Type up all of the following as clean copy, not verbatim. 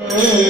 Hare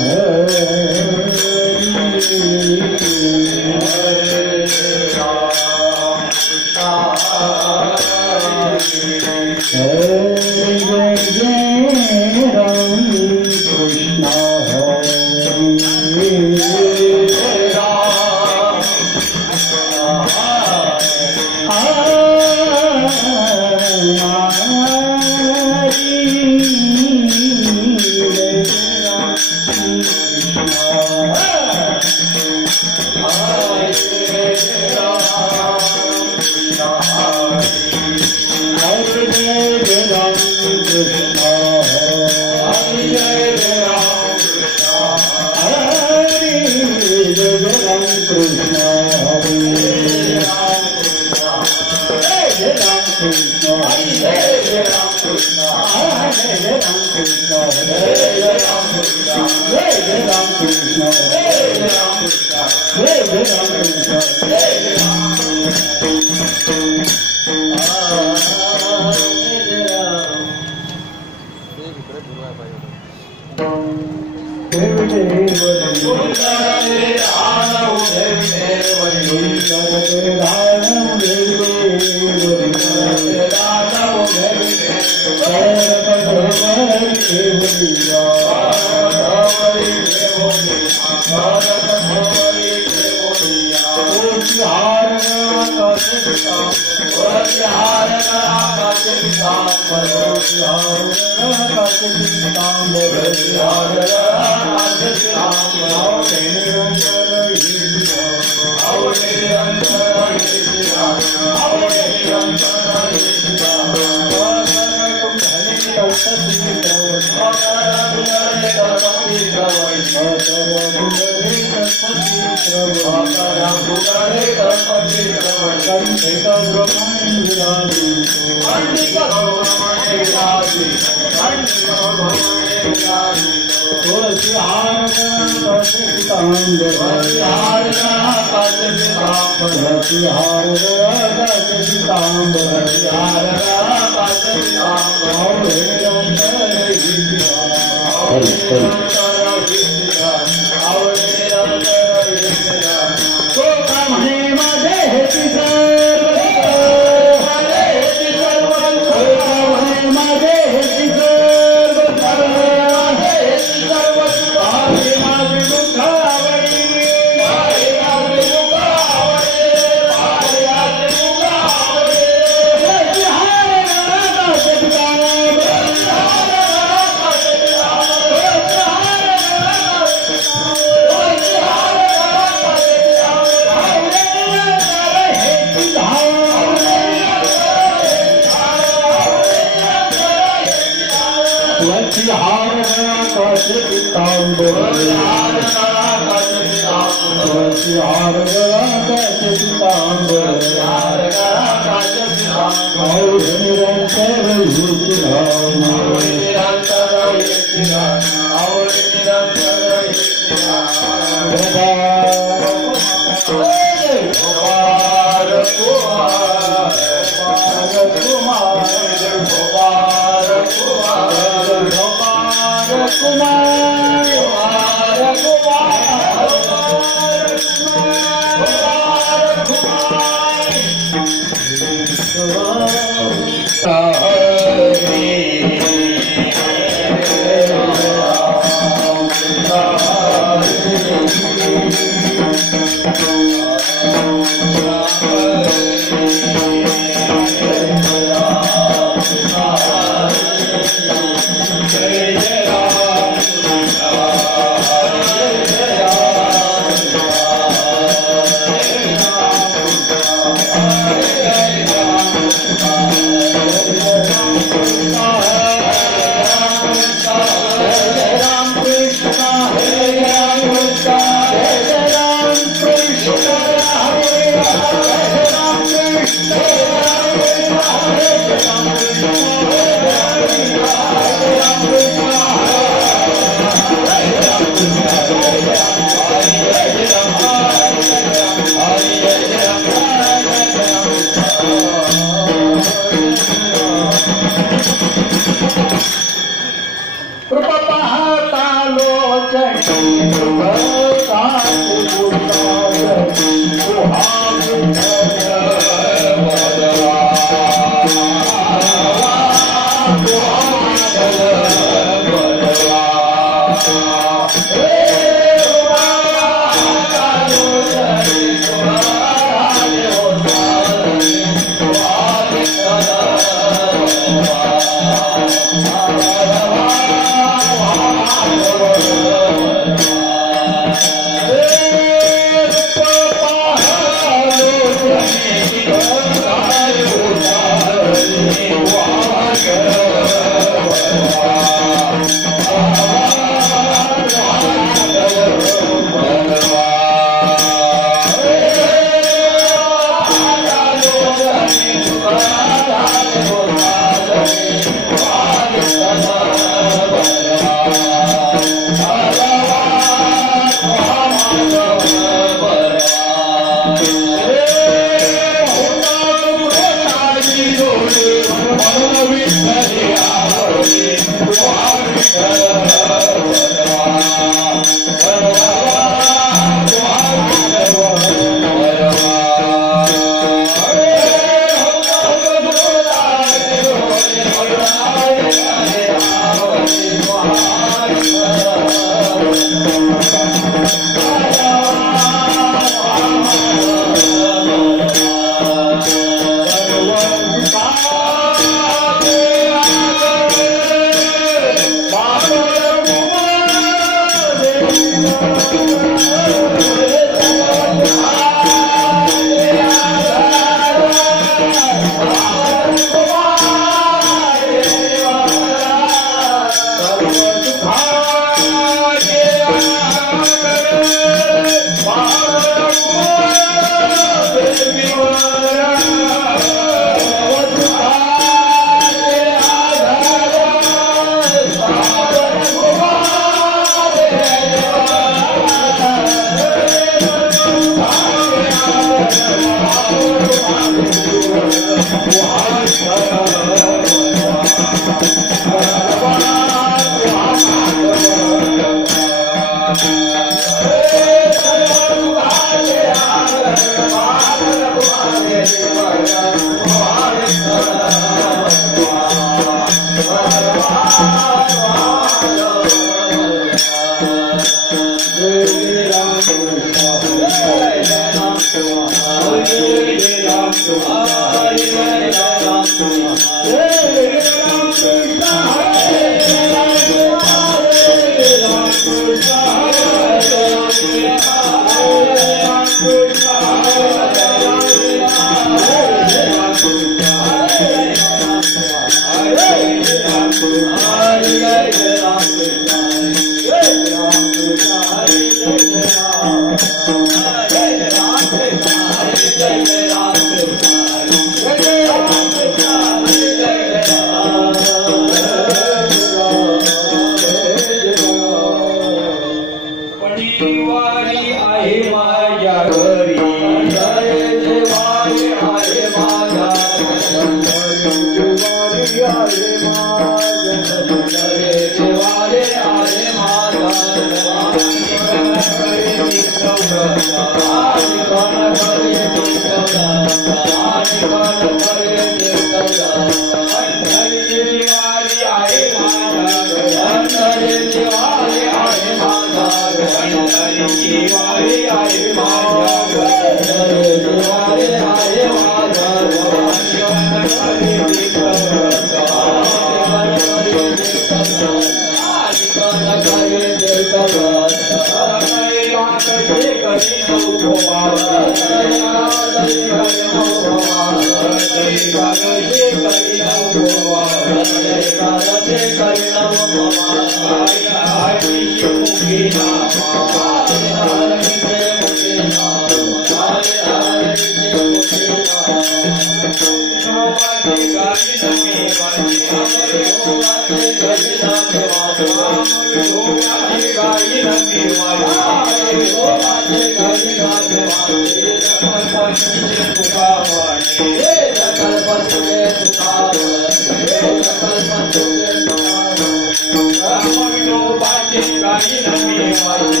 Bye.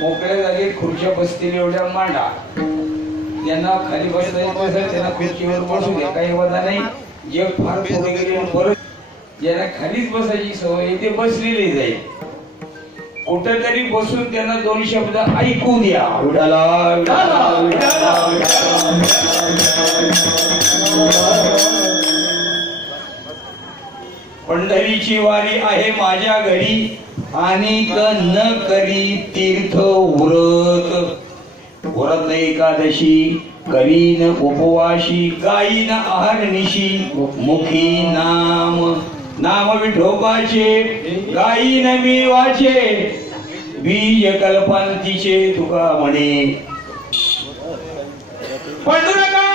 मोकळ्या जागेत खुर्च्या बसतील एवढ्या मांडा, ज्यांना खाली बसायचं त्यांना खुर्चीवर बसू द्या, काही वजा नाही. जे फार पुढे गेले परत ज्यांना खालीच बसायची सवय ते बसलेले जाईल. कुठेतरी बसून त्यांना दोन शब्द ऐकू द्या. पंढरीची वारी आहे माझ्या घरी, आणि न करी तीर्थ व्रत एकादशी, करीन उपवाशी, गाईन आहारनिशी, मुखी नाम विठोबाचे, गाईन मी वाचे, बीज कल्पांतीचे तुका म्हणे. पंढरका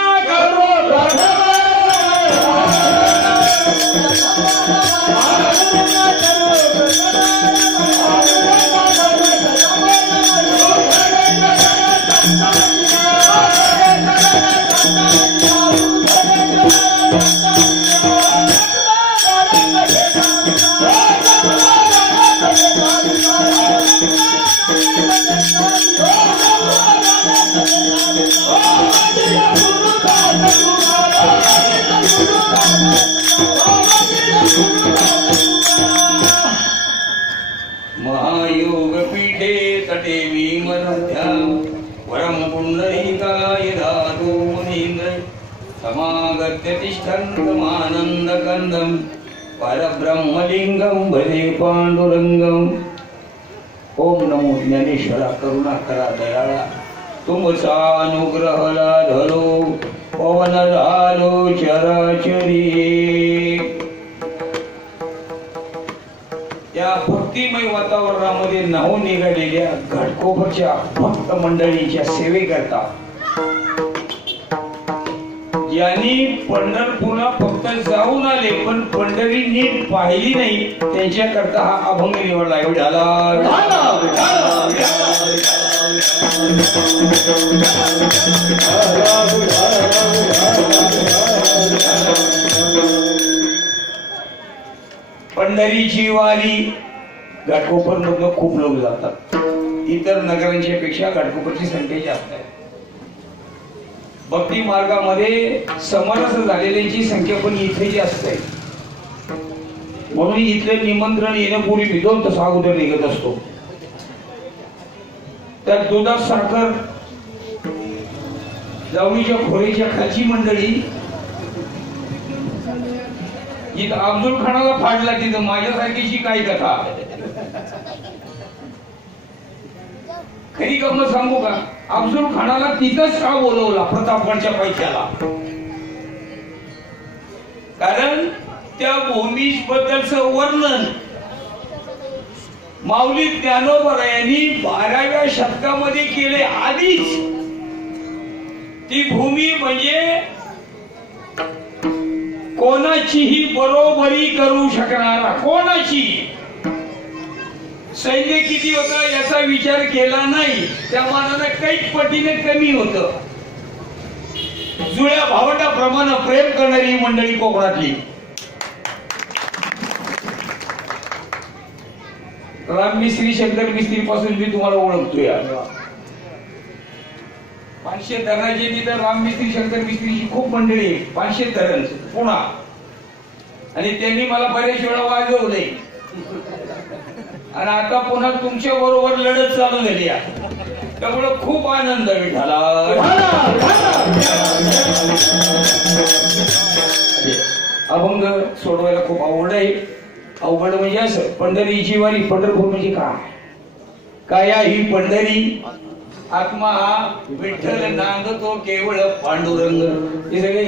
महायोग पीठे तटे भीमरथ्यां वरम पुंडरीकाय धातु मुनीन्द्र समागत्य तिष्ठन्तमानन्दकन्दं परब्रह्मलिंगं भजे पांडुरंगं. ओम नमो ज्ञानेश्वरा करुणाकरा दयाळा, तुमचा अनुग्रह लाधलो पवन झालो चराचरी. या भक्तिमय वातावरणामध्ये नाहून निघालेल्या घाटकोपरच्या भक्त मंडळीच्या सेवेकरता, ज्यांनी पंढरपूरला फक्त जाऊन आले पण पंढरी नीट पाहिली नाही, त्यांच्याकरता हा अभंग निवडला. पंढरीची वारी. घाटकोपर मधून खूप लोक जातात, इतर नगरांच्या पेक्षा घाटकोपरची संख्या जास्त आहे. भक्ती मार्गामध्ये समरस झालेल्यांची संख्या पण इथे जास्त आहे. म्हणून इथले निमंत्रण येण्यापूर्वी मी 2 तास अगोदर निघत असतो. त्या दुधात साखर जावळीच्या खोरीच्या खालची मंडळी इथं अब्दुल खानाला फाडला, तिथं माझ्यासारखीची काय कथा. खरी गंमत सांगू का, अब्दुल खानाला तिथंच का बोलवला प्रतापगडच्या पैशाला, कारण त्या भूमीज बद्दलचं वर्णन माऊली ज्ञानोबा यांनी 12व्या शतकामध्ये केले. आधीच ती भूमी म्हणजे कोणाचीही बरोबरी करू शकणारा, कोणाची सैन्य किती होतं याचा विचार केला नाही, त्या मानाने काही पटीने कमी होतं. जुळ्या भावंडाप्रमाणे प्रेम करणारी मंडळी कोकणातली. राम मिस्त्री शंकर मिस्त्री पासून मी तुम्हाला ओळखतोय. पाचशे धरणाची तिथं राम मिस्त्री शंकर मिस्त्रीची खूप मंडळी आहे. 500 धरण पुणा, आणि त्यांनी मला बरेच वेळा वाजवलंय. आणि आता पुन्हा तुमच्या बरोबर लढत चालू झाली आहे, त्यामुळे खूप आनंद झाला. अभंग सोडवायला खूप आवड आहे. अवघड म्हणजे असं, पंढरीची वारी, पंढरपूर म्हणजे काय ही पंढरी, आत्मा हा विठ्ठल नांदतो केवळ पांडुरंग. हे सगळे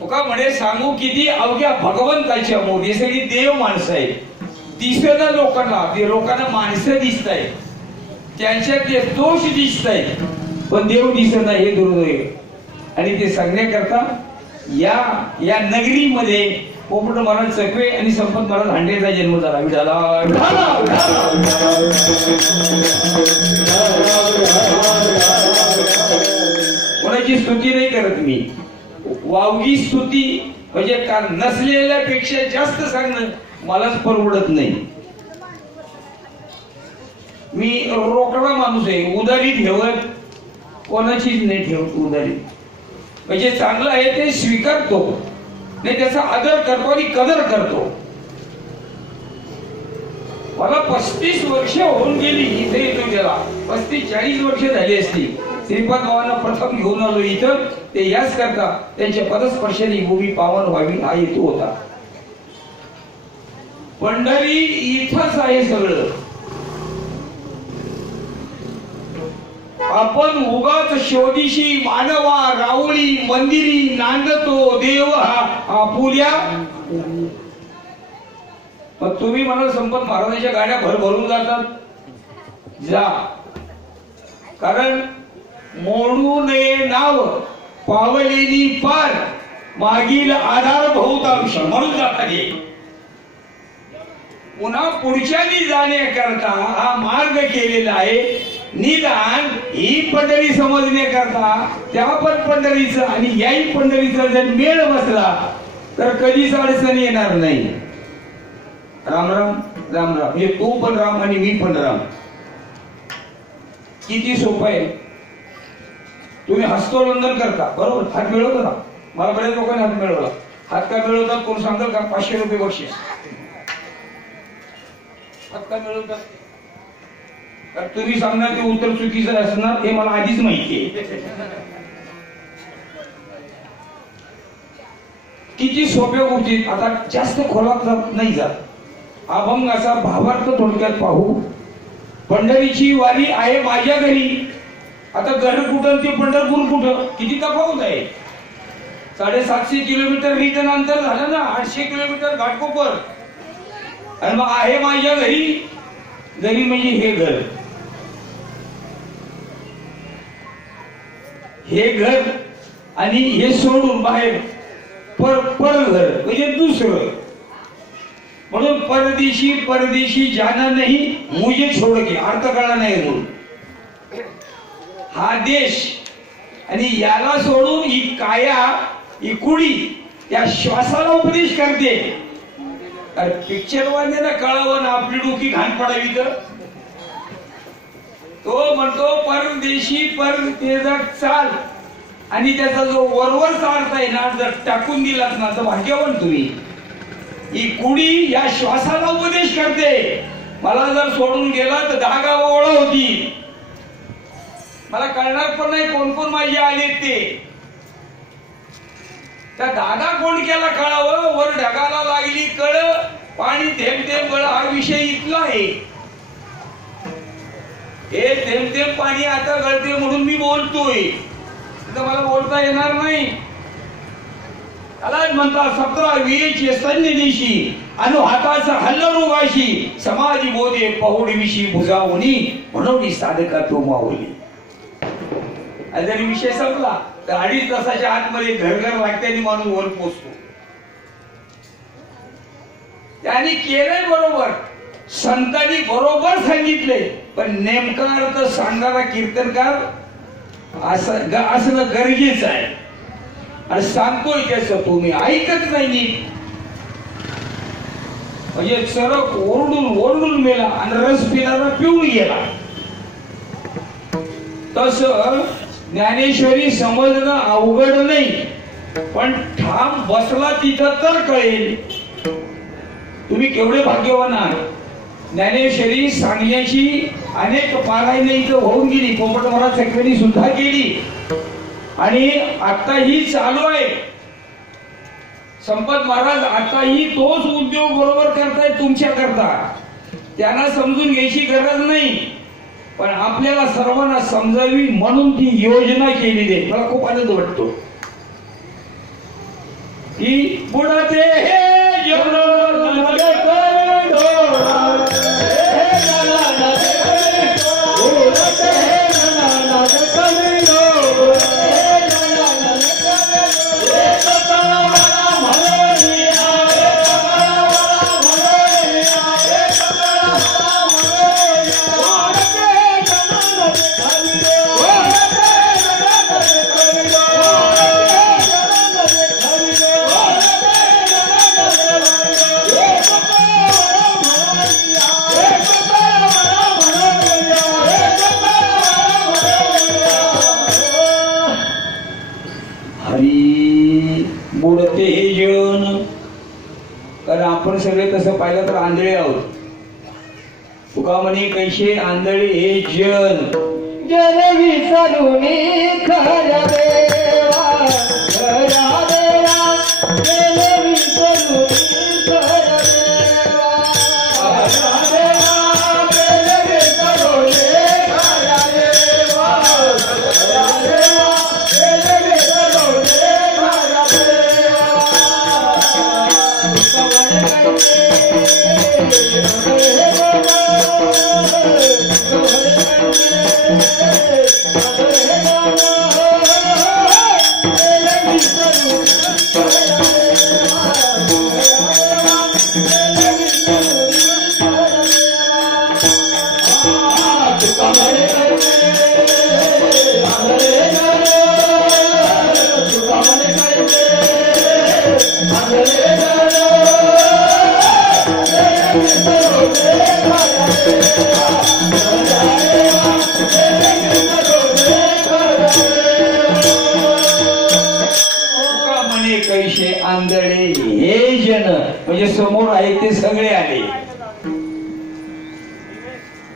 तुका म्हणे सांगू किती अवघ्या भगवंताच्या मोद. हे सगळी देव माणसं आहे. दिसत लोकांना, ते लोकांना माणसं दिसत आहे, त्यांच्यात ते दोष दिसत आहे, पण देव दिसत नाही. हे दुर्दैव. आणि ते सांगण्याकरता या नगरीमध्ये पोपट महाराज चकवे आणि संपत महाराज हांडेचा जन्म झाला. विठाला कोणाची स्तुती नाही करत मी. वावगी स्तुती म्हणजे का नसलेल्यापेक्षा जास्त सांगणं मलाच परवडत नाही. मी रोकडा माणूस आहे, उधारी ठेवत कोणाचीच नाही ठेवत. उधारी म्हणजे चांगलं आहे ते स्वीकारतो, नाही त्याचा आदर करतो आणि कदर करतो. मला 35 वर्ष होऊन गेली इथे येतो, त्याला 35-40 वर्ष झाली असती. श्रीपाद बाबांना प्रथम घेऊन आलो इथं, ते याच करता त्यांच्या पदस्पर्शाने भूमी पावन व्हावी हा हेतू होता. पंढरी इथंच आहे सगळं. आपण उगाच शोधीशी मानवा राऊळी मंदिरी नांदतो देव हा आपुल्या. मग तुम्ही मला संपत महाराजांच्या गाड्या भरभरून जातात, जा, कारण मोडू नये नाव पावलेली पार मागील आधार बहुतांश म्हणून जातात. पुन्हा पुढच्यानी जाण्याकरता हा मार्ग केलेला आहे. निदान ही पंढरी समजण्याकरता त्या पण पंढरीचं आणि याही पंढरीचा जर मेळ बसला तर कधीच अडचण येणार नाही. राम राम राम राम. हे तू पण राम आणि मी पण राम. किती सोपं आहे. तुम्ही हस्तोलंघन करता, बरोबर, हात मिळवतो ना. मला बऱ्याच लोकांनी हात मिळवला. हात का मिळवतात कोण सांगेल का? 500 रुपये बक्षीस. हात का मिळवतात? तुम्ही सांगणार ते उत्तर चुकीचं असणार हे मला आधीच माहिती आहे. किती सोप्या गोष्टी. आता जास्त खोलात नाही जात. अभंगाचा भावार्थ थोडक्यात पाहू. पंढरीची वारी आहे माझ्या घरी. आता घर कुठं ते पंढरपूर कुठं, किती तफावत आहे. 750 किलोमीटर रिटर्न अंतर झालं ना. 800 किलोमीटर घाटकोपर. आणि मग आहे माझ्या घरी. घरी म्हणजे हे घर, हे घर आणि हे सोडून बाहेर परघर म्हणजे दुसरं. म्हणून परदेशी परदेशी जाना नाही मुझे छोड़ के. अर्थ कळला नाही म्हणून. हा देश आणि याला सोडून ही काया, ही कुडी या श्वासाला उपदेश करते. पिक्चर वाल्याला कळावं ना आपली डोकी घाण पडावी तर. तो म्हणतो परदेशी परदेशात चाल, आणि त्याचा जो वरवरचा अर्थ आहे ना जर टाकून दिलात ना तर भाग्यवान तुम्ही. ही कुडी या श्वासाला उपदेश करते. मला जर सोडून गेला तर 10 गावं ओळख होती. मला कळणार पण नाही कोण कोण माझे आले ते. त्या दादा कोण केला कळावं. वर ढगाला लागली कळ, पाणी थेंब थेंब गळ. हा विषय इथला आहे. हे थेंब थेंब पाणी आता गळते म्हणून मी बोलतोय. मला बोलता येणार नाही. त्यालाच म्हणतात 17 सन्निधीशी अनु हाताचा हल्लरुगाशी समाधी बोधे पहुडविशी भुजावणी म्हणून साधका तो माऊली. जरी विषय संपला तर 2.5 तासाच्या आतमध्ये घरघर लागते आणि माणूस वर पोचतो. त्यांनी केलंय बरोबर, संतांनी बरोबर सांगितले, पण नेमका अर्थ सांगणारा कीर्तनकार असणं गरजेचं आहे. आणि सांगतोय त्याचं तुम्ही ऐकत नाही नीट. म्हणजे चरक ओरडून ओरडून मेला आणि रस पिणारा पिऊन गेला. तस ज्ञानेश्वरी समजणं अवघड नाही, पण ठाम बसला तिथं तर कळेल. तुम्ही केवढे भाग्यवान आहात. ज्ञानेश्वरी सांगण्याची अनेक पारायणे इथं होऊन गेली. पोपट महाराज चक्रेनी सुद्धा केली आणि आता ही चालू आहे. संपत महाराज आताही तोच उद्योग बरोबर करतायत तुमच्या करता. त्यांना समजून घ्यायची गरज नाही, पण आपल्याला सर्वांना समजावी म्हणून ती योजना केलेली आहे. मला खूप आनंद वाटतो की बुडाते हे आपण सगळे तसं पाहिलं तर आंधळे आहोत. तुका म्हणे कैसे आंधळे हे जन जन विसरून खरा देवा खरा देवा जन विसरून खरा देवा खरा देवा जन विसरून खरा देवा खरा देवा जन विसरून खरा देवा. कैसे आंधळे हे जन म्हणजे समोर आहे ते सगळे आले.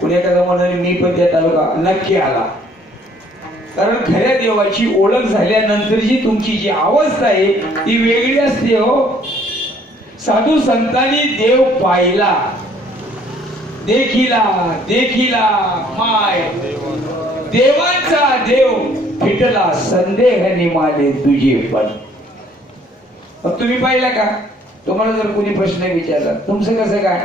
कुणी एखादा म्हणाले मी पण त्या तालुका नक्की आला. कारण खऱ्या देवाची ओळख झाल्यानंतरची तुमची जी अवस्था आहे ती वेगळी असते. हो, साधू संतांनी देव पाहिला देखिला देखिला माय देवांचा देव फिटला संदेह निमाले तुझे पण. तुम्ही पाहिला का? तुम्हाला जर कोणी प्रश्न विचारला तुमचं कसं काय,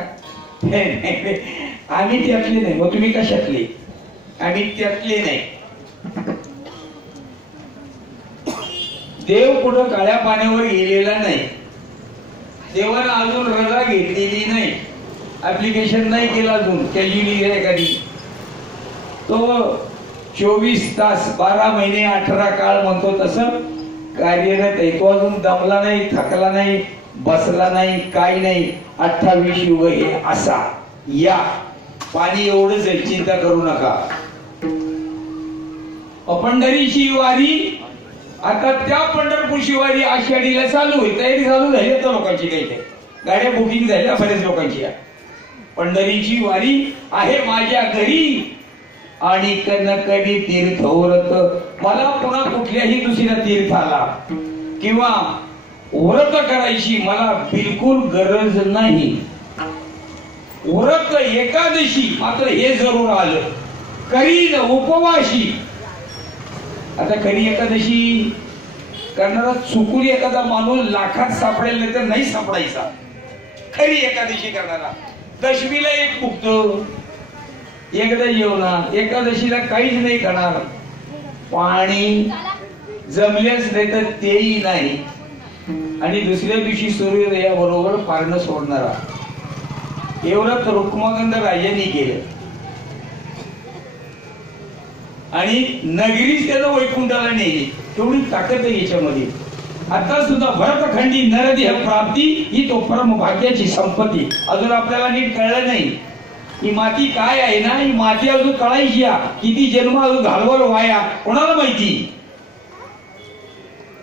आम्ही त्यातले नाही. मग तुम्ही कशातले? आम्ही त्यातले नाही. देव कुठं काळ्या पाण्यावर गेलेला नाही. देवाला अजून रजा घेतलेली नाही, ऍप्लिकेशन नाही केला अजून. कॅज्युअली एखादी तो 24 तास 12 महिने 18 काळ म्हणतो तसं कार्यरत आहे. तो अजून दमला नाही, थकला नाही, बसला नाही, काही नाही. 28 युग हे असा या पाणी एवढंच आहे, चिंता करू नका. पंढरीची वारी आता त्या पंढरपूरची वारी आषाढीला चालू होईल. तयारी चालू झाली आता लोकांची काही गाड्या बुकिंग झाल्या बऱ्याच लोकांची. पंढरीची वारी आहे माझ्या घरी आणि कधी तीर्थव्रत. मला पुन्हा कुठल्याही दुसऱ्या तीर्थाला किंवा व्रत करायची मला बिलकुल गरज नाही. व्रत एकादशी मात्र हे जरूर आलं, करीन उपवाशी. आता खरी एकादशी करणारा चुकून एखादा माणूस लाखात सापडेल नाही तर नाही सापडायचा. खरी एकादशी करणारा दशमीला एक फुकतो, एकदा जेवणार, एकादशीला काहीच नाही करणार, पाणी जमलेच नाही तर तेही नाही, आणि दुसऱ्या दिवशी सूर्योदयाबरोबर पारणं सोडणारा. एवढं तर रुक्मागंध राजांनी केलं आणि नगरीच त्यानं वैकुंठाला नेली. तेवढी ताकद आहे याच्यामध्ये. आता सुद्धा भरतखंडी नरदेह प्राप्ती ही तो परम भाग्याची संपत्ती. अजून आपल्याला नीट कळलं नाही ही माती काय आहे ना. ही माती अजून कळायची, किती जन्म अजून घालवर वाया कोणाला माहिती.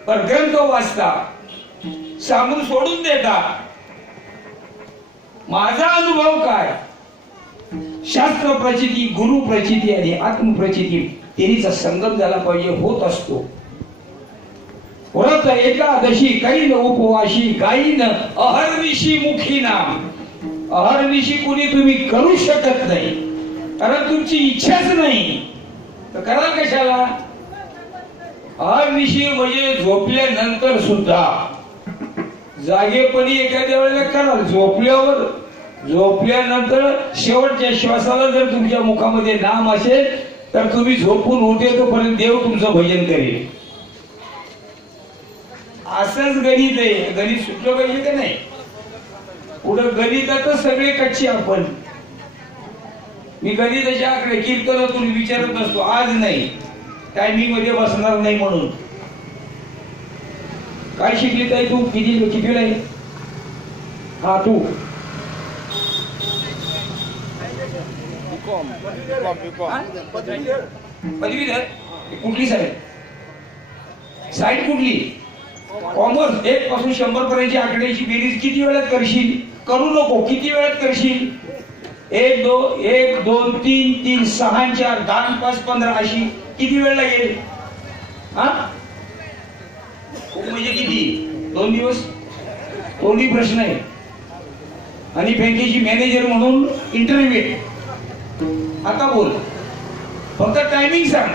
पण ग्रंथ वाचता सांगून सोडून देता. माझा अनुभव काय, शास्त्र प्रचिती, गुरु प्रचिती आणि आत्मप्रचिती तिन्हीचा संगम झाला पाहिजे, होत असतो. व्रत एकादशी करीन उपवाशी, गाईन अहर्निशी मुखी नाम. अहर्निशी कुणी तुम्ही करू शकत नाही, कारण तुमची इच्छाच नाही तर करा कशाला. अहर्निशी म्हणजे झोपल्यानंतर सुद्धा जागेपणी एखाद्या वेळेला करा. झोपल्यानंतर शेवटच्या श्वासाला जर तुमच्या मुखामध्ये नाम असेल तर तुम्ही झोपून उठे तोपर्यंत देव तुमचं भजन करेल. असंच गणित आहे. गणित सुटलं पाहिजे का नाही. पुढं गणितातच सगळे कच्चे आपण. मी गणिताच्या आकडे कीर्तनातून विचारत असतो, आज नाही टायमिंग मध्ये बसणार नाही म्हणून. काय शिकली ताई तू, कितीला आहे. हा तू पदवीधर. कुठली साईड, साईड कुठली. कॉमर्स. 1 पासून 100 पर्यंतची आकड्याची बेरीज किती वेळात करशील. करू नको, किती वेळात करशील. 1 2 3 3 6 4 10 5 15 अशी किती वेळ लागेल. हा म्हणजे किती, 2 दिवस. तोंडी प्रश्न आहे. आणि बँकेची मॅनेजर म्हणून इंटरव्ह्यू. आता बोल, फक्त टायमिंग सांग.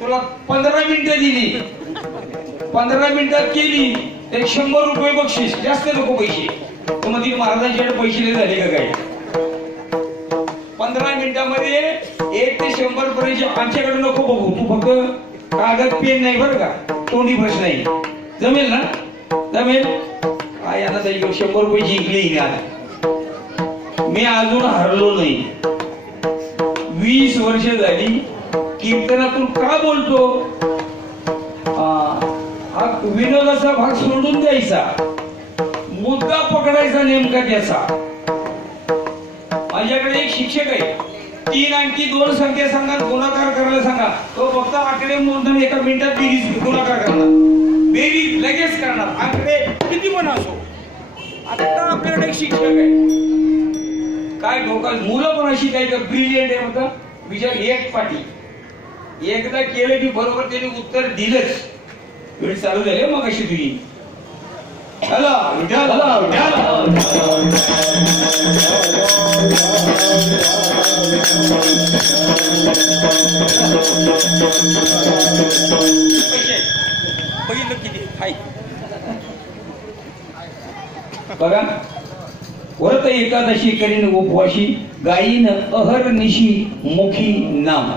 तुला 15 मिनिटं दिली, 15 मिनिटात केली तर 100 रुपये बक्षीस. जास्त नको पैसे. तुम्हाला महाराजांच्याकडे पैसे झाले का काय. 15 मिनिटामध्ये 1 ते 100 पर्यंत आमच्याकडे नको बघू. तू फक्त कागद पेन नाही बरं का, तोंडी प्रश्न नाही. जमेल ना. जमेल. यांना 100 रुपये जिंकले. मी अजून हरलो नाही. 20 वर्ष झाली. कीर्तनातून का बोलतो, हा विनोदाचा भाग सोडून द्यायचा, मुद्दा पकडायचा नेमका त्याचा. माझ्याकडे एक शिक्षक आहे, 3 अंकी 2 संख्या सांगा, गुणाकार करायला सांगा, तो फक्त आकडे मोजून 1 मिनिटात बेरीज गुणाकार करणार, बेरीज लगेच करणार. आकडे किती पण असो. आता आपल्याकडे एक शिक्षक आहे, काय डोका. मुलं पण अशी काही ब्रिलियंट आहे होता. विचार एक पाठी एकदा केलं की बरोबर त्याने उत्तर दिलंच. वेळ चालू झाली मग अशी तुझी. बघितलं किती हाय बघा. व्रत एकादशी करीन उपवाशी, गायीन अहर्निशी मुखी नाम.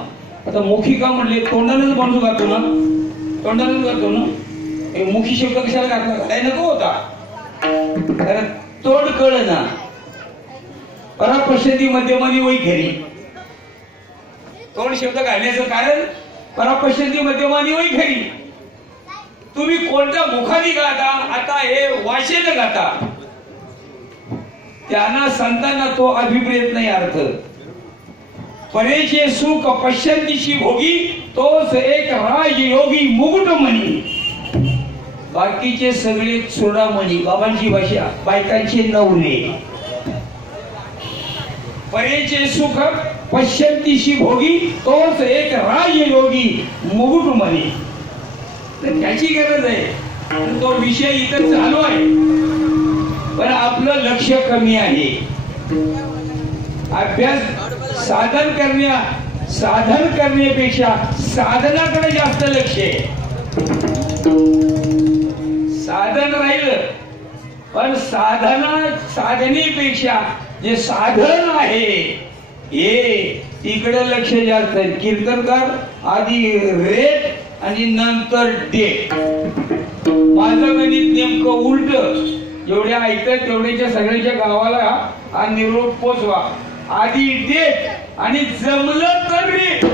आता मुखी का म्हणले, तोंडानेच माणूस गातो ना, तोंडानेच गातो ना. मुखी शब्द कशाला घातला, काय नको होता. कारण तोंड कळ ना. परापश्यती मध्यमानी वै घरी. तोंड शब्द घालण्याचं कारण परापश्यती मध्यमानी वै घरी. तुम्ही कोणत्या मुखाने गाता, आता हे वाचेनं गाता, त्यांना संतांना तो अभिप्रेत नाही अर्थ. परेचे सुख पश्यंतीशी भोगी, तोच एक राजयोगी मुकुटमणी. बाकीचे सगळे चुडामणी, बाबांची भाषा, बायकांचे नवरे. परेचे सुख पश्यंतीशी भोगी, तोच एक राजयोगी मुकुट म्हणे. तर त्याची गरज आहे. तो विषय इथं चालू आहे, पण आपलं लक्ष कमी आहे. अभ्यास साधन करण्यापेक्षा साधनाकडे जास्त लक्ष आहे. साधन राहिलं, पण साधनेपेक्षा जे साधन आहे हे तिकडे लक्ष जास्त आहे. कीर्तनकार आधी रेट आणि नंतर डेट. माझं गणित नेमकं उलट. जेवढ्या ऐकतात तेवढ्याच्या सगळ्याच्या गावाला हा निरोप पोचवा. आधी डेट आणि जमलं तर रेट.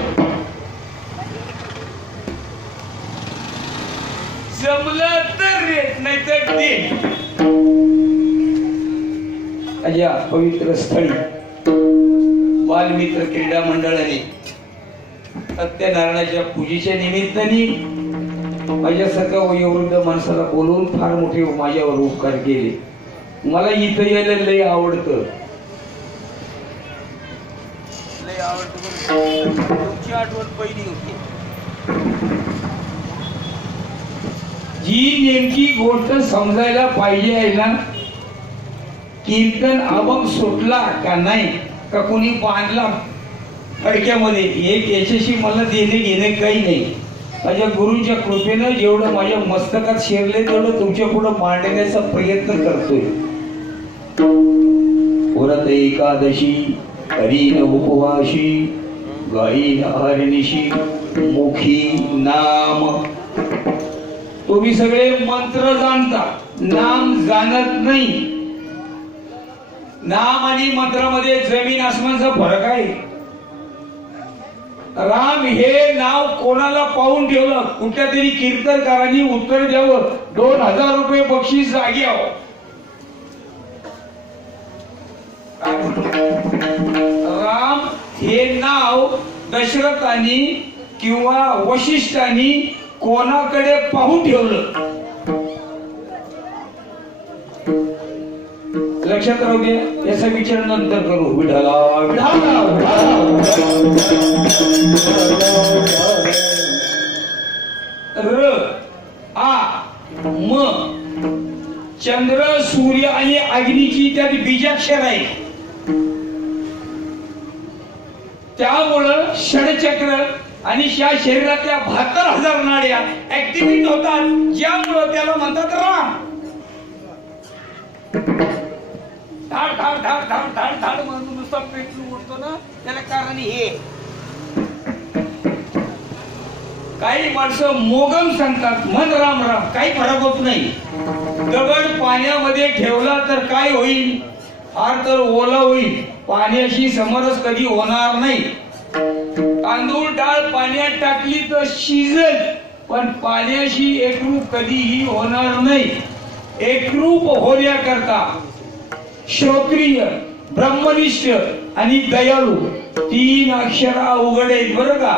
जमलं तर रेट, नाही तर डेट. अजा पवित्र स्थळी बालमित्र क्रीडा मंडळाने सत्यनारायणाच्या पूजेच्या निमित्ताने माझ्यासारख्या वयोवृद्ध माणसाला बोलवून फार मोठे माझ्यावर उपकार केले. मला इथं यायला लय आवडतं. तुमची आठवण पहिली होती. जी नेमकी गोष्ट समजायला पाहिजे आहे ना, कीर्तन अभंग सुटला का नाही का कोणी बांधला फडक्यामध्ये, एक याच्याशी मला देणे घेणे काही नाही. माझ्या गुरुच्या कृपेनं जेवढं माझ्या मस्तकात शिरले तेवढं तुमच्या पुढे मांडण्याचा प्रयत्न करतोय. व्रत एकादशी हरिन उपवाशी गायीन हरिनिशी मुखी नाम. तुम्ही सगळे मंत्र जाणता, नाम जाणत नाही. नाम आणि मंत्रामध्ये जमीन आसमानचा फरक आहे. राम हे नाव कोणाला पाहून ठेवलं? कुठल्या तरी कीर्तनकारांनी उत्तर द्यावं, 2000 रुपये बक्षीस जाग्यावर. राम हे नाव दशरथांनी किंवा वशिष्ठांनी कोणाकडे पाहून ठेवलं? लक्षात राहू दे. याचा विचार नंतर करू. विठाला र आ म चंद्र सूर्य आणि अग्नीची त्यात बीजाक्षर आहे. त्यामुळं षडचक्र आणि या शरीरातल्या 72,000 नाड्या ऍक्टिव्हेट होतात, ज्यामुळं त्याला म्हणतात राम. धाड धाड धाड धाड धाड धाड म्हणून नुसता पेटून उठतो ना, त्याला कारण हे. काही माणसं मोगम सांगतात, मन राम राम, काही फरक होत नाही. दगड पाण्यामध्ये ठेवला तर काय होईल? फार तर ओला होईल, पाण्याशी समरस कधी होणार नाही. तांदूळ डाळ पाण्यात टाकली तर शिजेल, पण पाण्याशी एकरूप कधीही होणार नाही. एकरूप होण्याकरता श्रोत्रिय, ब्रह्मनिष्ठ आणि दयाळू 3 अक्षर अवघड आहेत बरं का.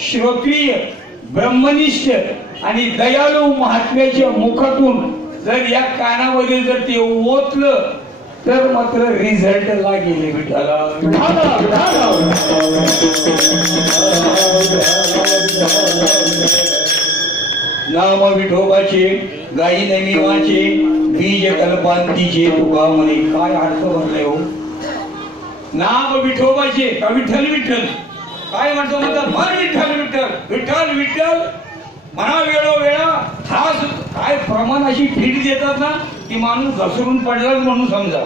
श्रोत्रिय, ब्रह्मनिष्ठ आणि दयाळू महात्म्याच्या मुखातून जर या कानामध्ये जर ते ओतलं तर मात्र रिझल्ट लागेल. विठाला नाम विठोबाचे गाई नमीवाचे बीज कल्पांतीचे तुका म्हणे. काय अर्थ भरलाय हो. नाम विठोबाचे का विठ्ठल विठ्ठल काय म्हणतो? म्हणतात मन विठ्ठल विठ्ठल विठ्ठल विठ्ठल म्हणा वेळोवेळा. हा काय प्रमाण अशी फीट देतात ना की माणूस घसरून पडलाच म्हणून समजा.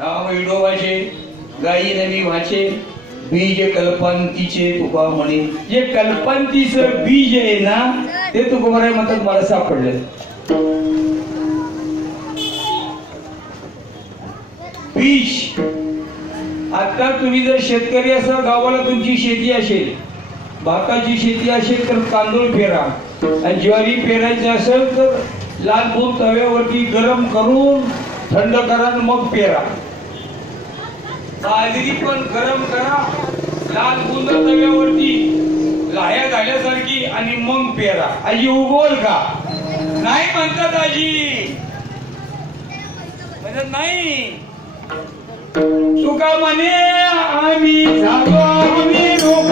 नाम विठोबाचे गाई नमीवाचे बीज कल्पांतीचे तुका म्हणे. जे कल्पांतीचं बीज आहे ना ते तुकोबाराय म्हणतात मला सापडलं. बीज. आता तुम्ही जर शेतकरी असाल, गावाला तुमची शेती असेल, भाताची शेती असेल तर तांदूळ पेरा, आणि ज्वारी पेरायची असेल तर लाल बुंद तव्यावरती गरम करून थंड करा मग पेरा. बाजरी पण गरम करा, लाल बुंद तव्यावरती लाया झाल्यासारखी आणि मग पेरा. आजी उगवल का? नाही म्हणतात आजी, म्हणत नाही. तू का म्हणे आम्ही झालो आम्ही रूप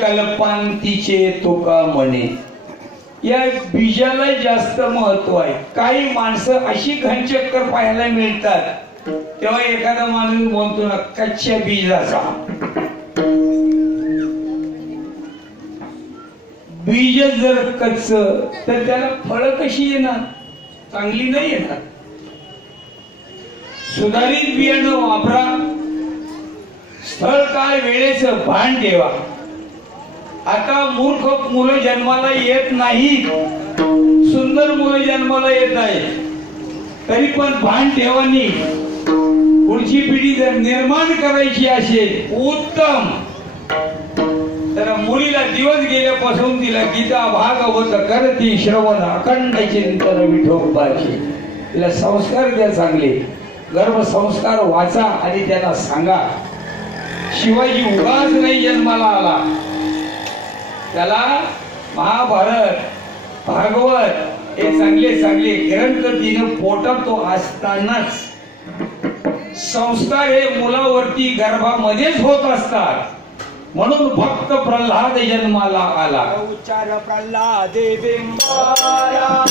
कल्पांतीचे तुका म्हणे. या बीजाला जास्त महत्व आहे. काही माणसं अशी घनचक्कर पाहायला मिळतात तेव्हा एखादा माणूस म्हणतो ना कच्च्या बीजाचा. बीज जर कच्च तर त्याला फळ कशी येणार? चांगली नाही येणार. सुधारित बियाणं वापरा. स्थळ काळ वेळेचं भान ठेवा. आता मूर्ख मुलं जन्माला येत नाहीत, सुंदर मुलं जन्माला येत आहेत, तरी पण भान ठेवानी पुढची पिढी जर निर्माण करायची असेल उत्तम, तर मुलीला दिवस गेल्यापासून तिला गीता भागवत करती श्रवण अखंड चिंतन विठोबाचे. तिला संस्कार द्या चांगले, गर्भ संस्कार वाचा आणि त्यांना सांगा शिवाजी उगाच नाही जन्माला आला. त्याला महाभारत भागवत हे चांगले चांगले ग्रंथ तिने पोटात तो असतानाच संस्कार हे मुलावरती गर्भामध्येच होत असतात. म्हणून भक्त प्रल्हाद जन्माला आला. उच्चार प्रल्हाद बिंबारा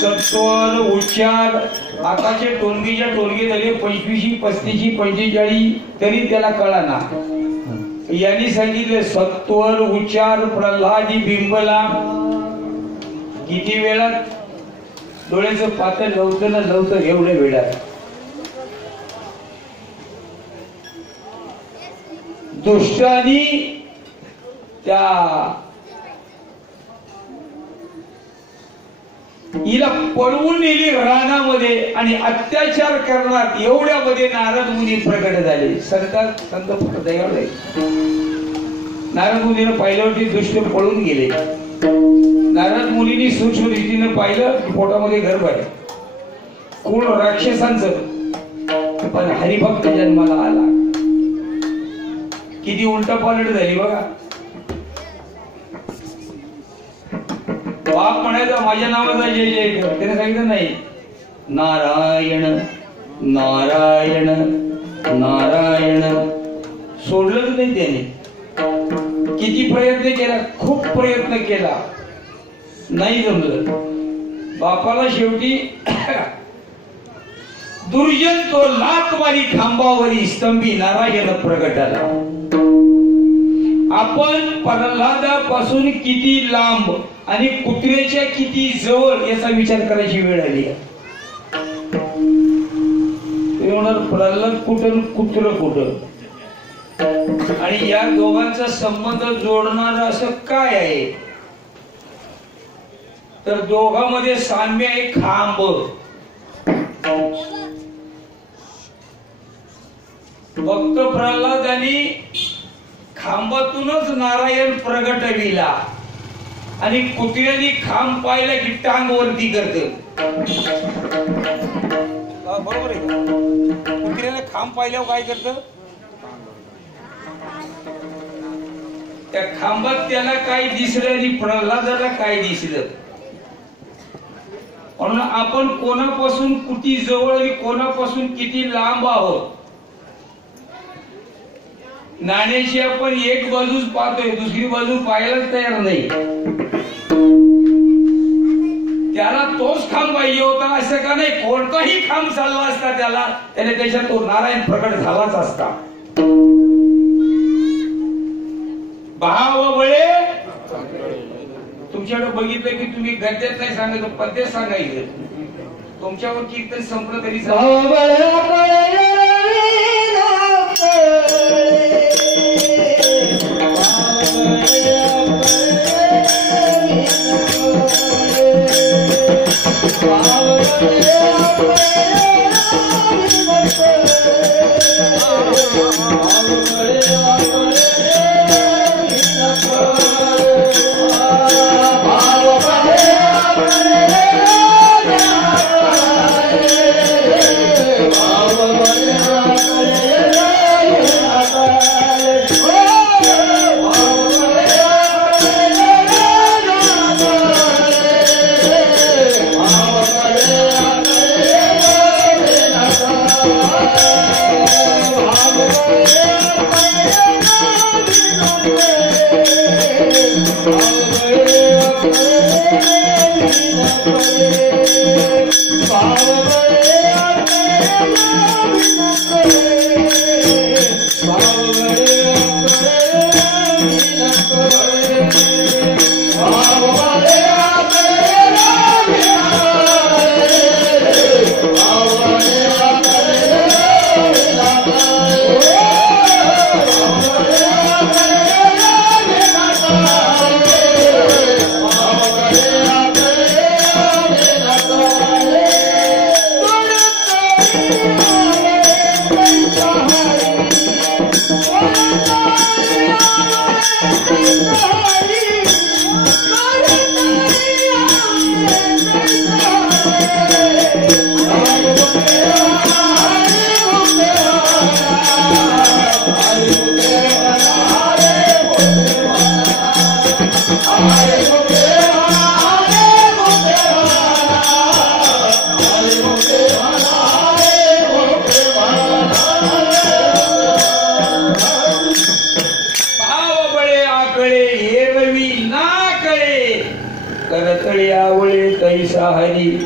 सत्वर उच्चार आताचे टोनगीच्या टोनगी झाले 25, 35, 45 तरी त्याला कळाना. यांनी सांगितले सत्वर उच्चार प्रल्हादी बिंबला. किती वेळात? डोळ्याचं पातळ लवकर ना लवकर एवढ्या वेळात. दुष्टांनी त्या हिला पळवून नेली रानामध्ये आणि अत्याचार करणार एवढ्यामध्ये नारद मुनी प्रकट झाले. संत फार दयाळू आहे. नारद मुनीने पाहिल्यावरती दुष्ट पळून गेले. नारद मुनींनी सूक्ष्म रीतीने पाहिलं की पोटामध्ये गर्भ आहे, कुळ राक्षसांचं, पण हरिभक्त जन्माला आला. किती उलटा पालट झाली बघा. बाप म्हणायचा माझ्या नावाचा जय जय कर, त्याने सांगितलं नाही नारायण नारायण नारायण, सोडलंच नाही त्याने. किती प्रयत्न केला, खूप प्रयत्न केला, नाही जमलं. बापाला शेवटी दुर्जन तो लातवारी खांबावरी स्तंभी नारायण प्रगटाला. आपण प्रल्हादापासून किती लांब आणि कुत्र्याच्या किती जवळ याचा विचार करायची वेळ आली. प्रल्हाद कुठं कुत्र कुठं, आणि या दोघांचा संबंध जोडणार असं काय आहे, तर दोघांमध्ये साम्य आहे. खांब, भक्त प्रल्हादानी खांबातूनच नारायण प्रगटविला आणि कुत्र्यानी खांब पाहिला की टांग वरती करत. बरोबर आहे का? कुत्र्याने खांब पाहिल्यावर काय करत, त्या खांबात त्याला काय दिसलं आणि प्रल्हादाला काय दिसलं. म्हणून आपण कोणापासून किती जवळ आणि कोणापासून किती लांब आहोत. नाण्याची आपण एक बाजूच पाहतोय, दुसरी बाजू पाहायलाच तयार नाही. त्याला तोच खांब पाहिजे होता असं का नाही, कोणताही खांब चालला असता त्याने त्याच्यात तो नारायण प्रकट झालाच असता. भाव बळे तुमच्याकडे बघितलं की तुम्ही गद्यात नाही सांगायचं, पद्यात सांगायचं. तुमच्यावर कीर्तन संपलं तरी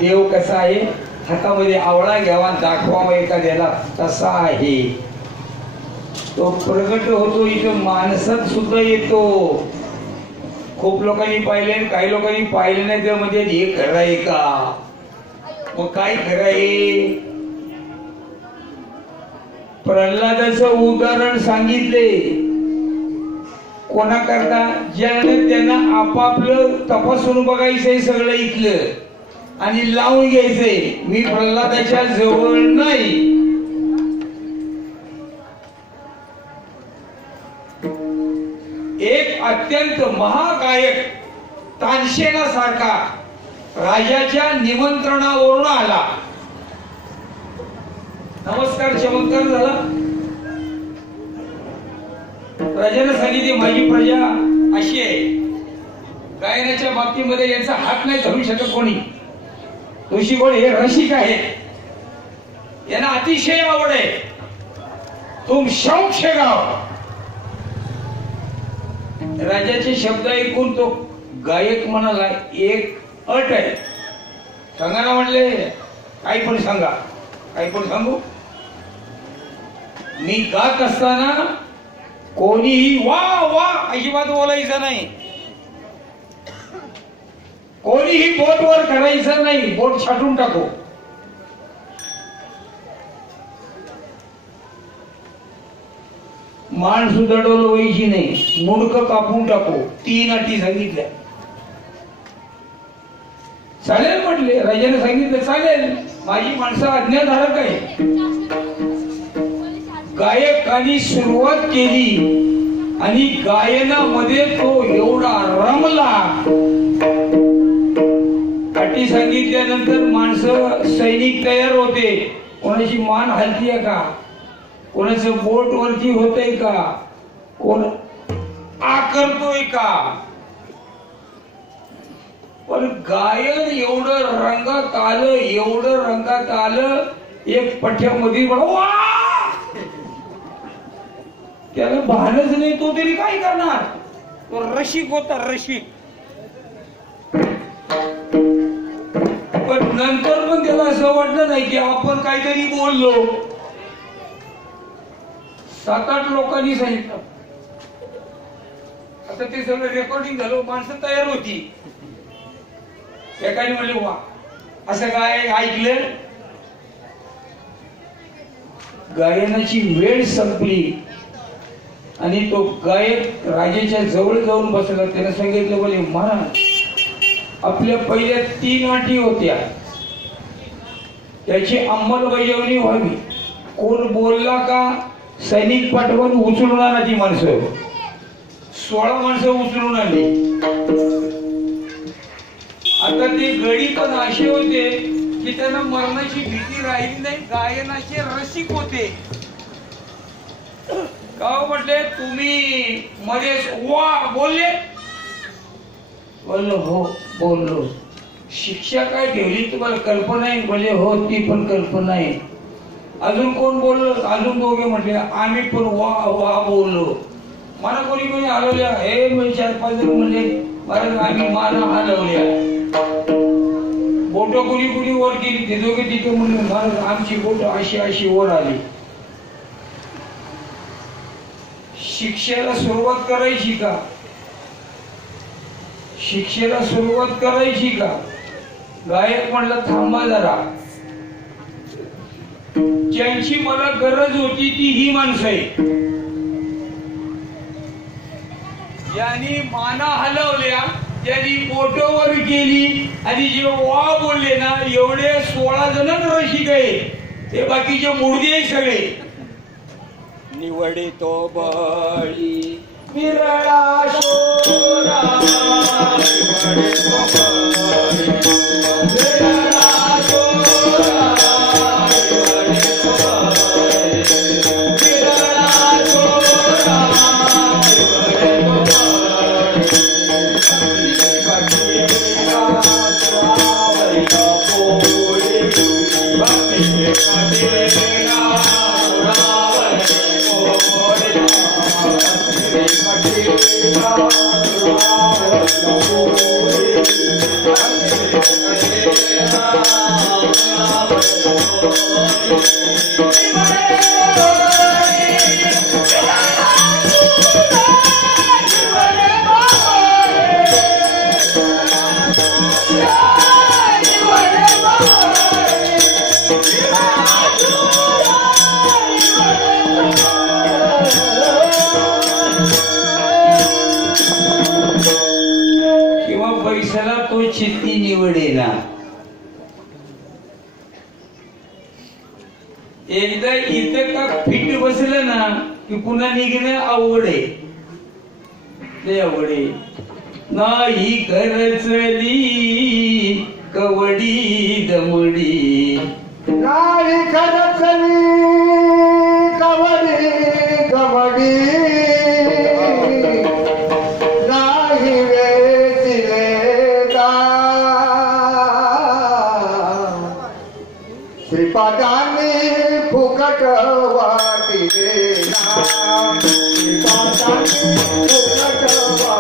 देव कसा आहे, हातामध्ये आवळा घ्यावा दाखवावा एखाद्याला तसा आहे. तो प्रगट होतो इथं माणसात सुद्धा येतो. खूप लोकांनी पाहिले, काही लोकांनी पाहिले नाही, तर म्हणजे हे खरं आहे का, मग काय खरं आहे. प्रल्हादाचं उदाहरण सांगितले कोणाकरता, ज्याने त्यांना आपापलं तपासून बघायचंय सगळं इथलं आणि लावून घ्यायचंय. मी प्रल्हादाच्या जवळ नाही. एक अत्यंत महागायक तानसेना सारखा राजाच्या निमंत्रणावरून आला. नमस्कार चमत्कार झाला. राजाने सांगितले माझी प्रजा अशी आहे, गायनाच्या बाबतीमध्ये यांचा हात नाही धरू शकत कोणी. ऋषीगण हे रसिक आहेत, यांना अतिशय आवड आहे. तुम शौक गाव राजाचे शब्द ऐकून तो गायक म्हणाला, एक अट आहे. सांगा ना म्हणले. काही पण सांगा. काही पण सांगू. मी गात असताना कोणीही वा वा अजिबात बोलायचं नाही. कोणीही बोट वर करायचं नाही. बोट छाटून टाकू. मान सुद्धा डोलवायची नाही. मुंडकं कापून टाकू. 3 अटी सांगितल्या. चालेल म्हटले. राजाने सांगितलं चालेल. माझी माणसं आज्ञाधारक आहे. गायकांनी सुरुवात केली आणि गायनामध्ये तो एवढा रमला. अटी सांगितल्यानंतर माणसं सैनिक तयार होते. कोणाची मान हलतीये का? कोणाचं बोट वरती होतंय का? कोण आकरतोय का? पण गायन एवढं रंगात आलं, एवढं रंगात आलं. एक पठ्यामध्ये वा त्याला भानच नाही. तो तरी काय करणार? तो रसिक होता. रसिक. पण नंतर पण त्याला असं वाटलं नाही की आपण काहीतरी बोललो. 7-8 लोकांनी सांगितलं. आता ते सगळं रेकॉर्डिंग झालं. माणसं तयार होती. एकाने म्हणले वा असं काय ऐकलं. गायनाची वेळ संपली आणि तो गायक राजाच्या जवळ जाऊन बसला. त्याने सांगितलं बोले महाराज आपल्या पहिल्या 3 अटी होत्या. त्याची अंमलबजावणी व्हावी. कोण बोलला का सैनिक पाठवून उचलून आणा. ती माणसं 16 माणसं उचलून आणली. आता ते गडी पण असे होते की त्यांना मरणाची भीती राहिली नाही. गायनाचे रसिक होते. का म्हटले तुम्ही मध्येच वा बोलले. बोललो हो बोललो. शिक्षा काय ठेवली तुम्हाला कल्पना आहे? बोले हो ती पण कल्पना आहे. अजून कोण बोललो? अजून दोघे म्हटले आम्ही पण वा वा बोललो. मला कोणी कोणी हलवल्या. हे म्हणजे 4-5 जण म्हणले महाराज आम्ही माना हलवल्या. बोट कुणी कुणी वर केली. ते दोघे तिथे म्हणले महाराज आमची बोट अशी अशी वर आली. शिक्षेला सुरुवात करायची का? शिक्षेला सुरुवात करायची का? गायक म्हणला थांबा जरा. ज्यांची मला गरज होती ती ही माणसं आहे. ज्यांनी माना हलवल्या, ज्यांनी बोटवर केली आणि जे वा बोलले ना एवढे 16 जण रसिक आहे. ते बाकीचे मुर्दे आहे सगळे. निवडे तो बळी विरळा शोरा. निवडे तो बळी विरळा शोरा. चित्ती निवडेना. एकदा इथं का फिट बसलं ना की पुन्हा निघणं अवघड आहे. ते अवघड आहे. नाही करचली कवडी दमडी. नाही करचली कवडी दमडी. श्रीपादांनी फुकट वाटी देना. श्रीपादांनी फुकट वाटी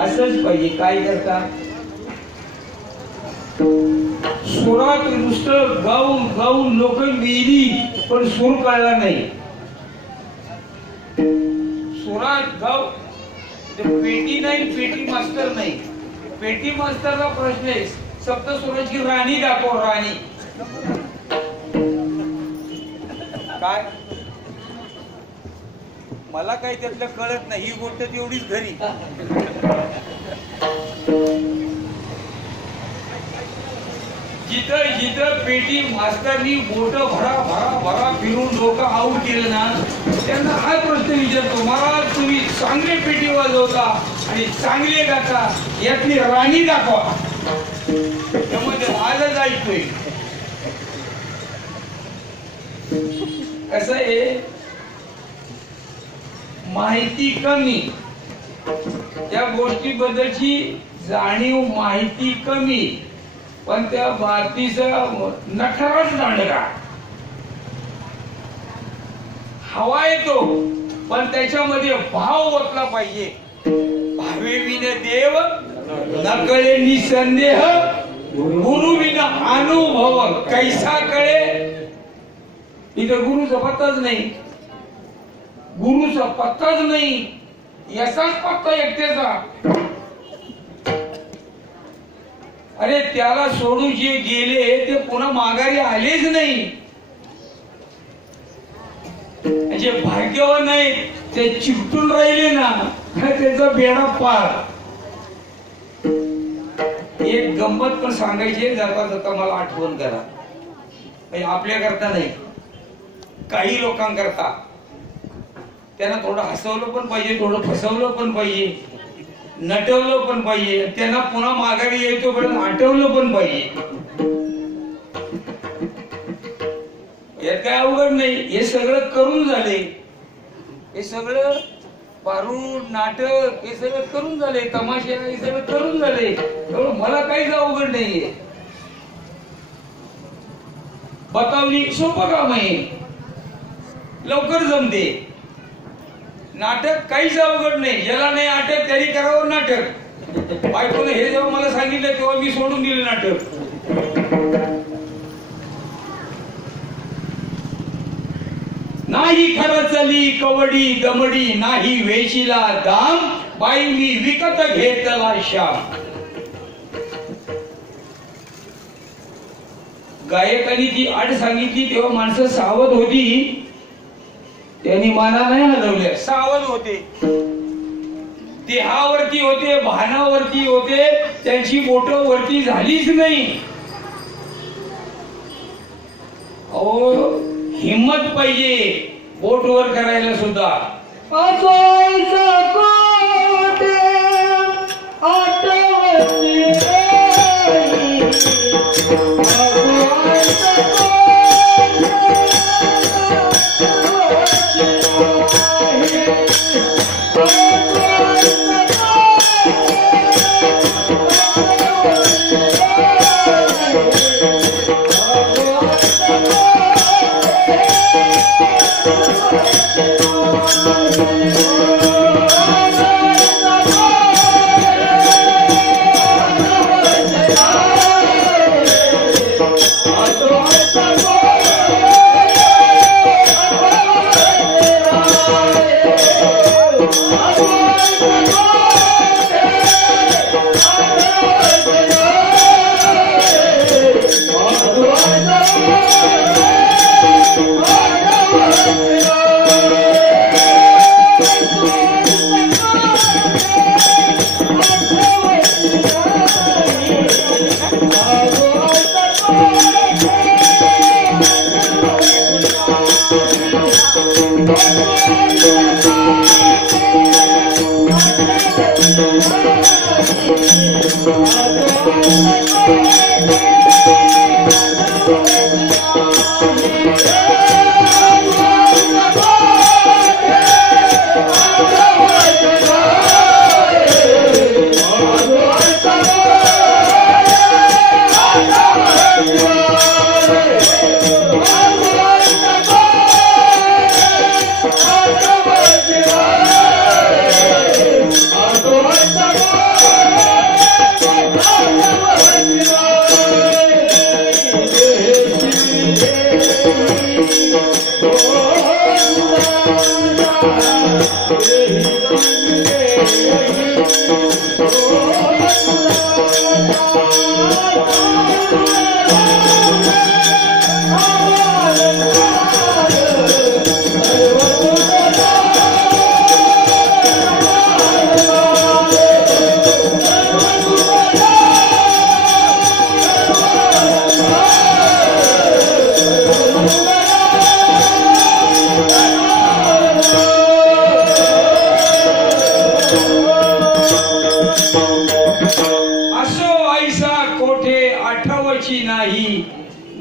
असंच पाहिजे. काय करता सुरात नुसतं गाऊन गाऊन लोक मेली पण सूर कळला नाही. सुरात गाव पेटी नाही, पेटी मास्तर नाही. पेटी मास्तरला प्रश्न आहे सप्तसुराची राणी दाखव. राणी काय मला काही त्यातलं कळत नाही. ही गोष्ट तेवढीच घरी. जिथं जिथं पेटी मास्तरनी बोट भरा भरा भरा फिरून डोकं आऊट केलं ना त्यांना हा प्रश्न विचारतो, महाराज तुम्ही चांगले पेटी वाजवता आणि चांगले गाता, यातली राणी दाखवा. त्यामध्ये आजच ऐकतोय. कसं आहे माहिती कमी, त्या गोष्टीबद्दलची जाणीव माहिती कमी, पण त्या भारतीचा नठराच दांडगा. हवा येतो पण त्याच्यामध्ये भाव ओतला पाहिजे. भावे विन देव न कळे निसंदेह, गुरु विन अनुभव कैसा कळे. इथं गुरुचा पत्ताच नाही, गुरुचा पत्ताच नाही. याचाच पत्ता एकट्याचा. अरे त्याला सोडून जे गेले ते पुन्हा माघारी आलेच नाही. जे भाग्यवान नाही ते चिकटून राहिले ना त्याचा बेडा पार. एक गंमत पण सांगायची जाता जाता मला आठवण करा. आपल्या करता नाही, काही लोकांकरता. त्यांना थोडं हसवलं पण पाहिजे, थोडं फसवलं पण पाहिजे, नटवलं पण पाहिजे, त्यांना पुन्हा माघारी यायचो पर्यंत आठवलं पण पाहिजे. यात काय अवघड नाही. हे सगळं करून झाले, हे सगळं पारून नाटक हे सगळं करून झाले, तमाशा हे सगळं करून झाले. मला काहीच अवघड नाहीये. बतावली सोपं काम आहे, लवकर जमते. नाटक काहीच अवघड नाही. ज्याला नाही अटक त्यांनी करावं नाटक. बायकोने हे जेव्हा मला सांगितलं तेव्हा मी सोडून दिलं नाटक. नाही खरचली कवडी दमडी, नाही वेशीला दाम, बाई मी विकत घेतला श्याम. गायकांनी जी आठ सांगितली तेव्हा माणसं सावध होती. त्यांनी माना नाही हलवल्या, सावध होते. देहावरती होते, भानावरती होते, त्यांची बोट वरती झालीच नाही. अहो हिम्मत पाहिजे बोट वर करायला सुद्धा.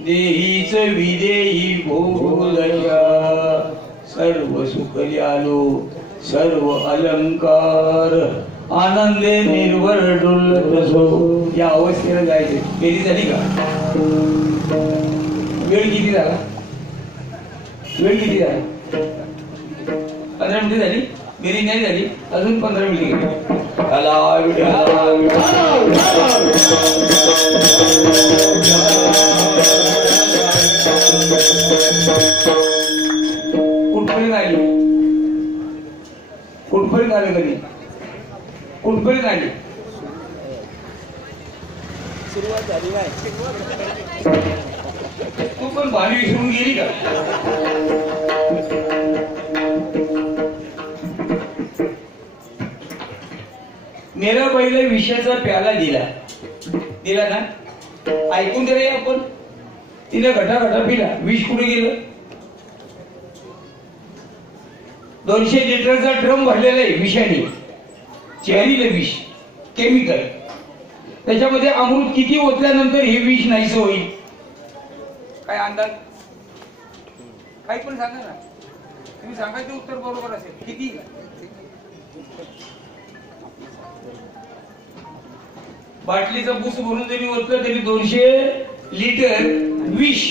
देहीच विदेही भोगलया सर्व सुखल्यालो सर्व अलंकार आनंदे निर्वर डुलतो या अवस्थेला जायचे. बेरी झाली का? वेळ किती झाला? वेळ किती झाला? 15 मिनिटे झाली. बेरी नाही झाली अजून 15 मिनिटे गेली. कुठपर्यंत आली? कुठपर्यंत आले? कधी कुठपर्यंत आली? सुरुवात झाली नाही. तू पण भावी विसरून गेली का? मेरा पहिले विषयाचा प्याला दिला ना, ऐकून तरी आपण. तिने घटा पिला. विष कुठे गेलं? 200 लिटरचा ड्रम भरलेला आहे विषाने. चेहरीला विष, केमिकल. त्याच्यामध्ये अमृत किती ओतल्यानंतर हे विष नाहीच होईल? काय अंदाज? काही पण सांगा ना. तुम्ही सांगायचं उत्तर बरोबर असेल. किती? बाटलीचा बूस भरून जरी ओतलं तरी 200 लिटर विष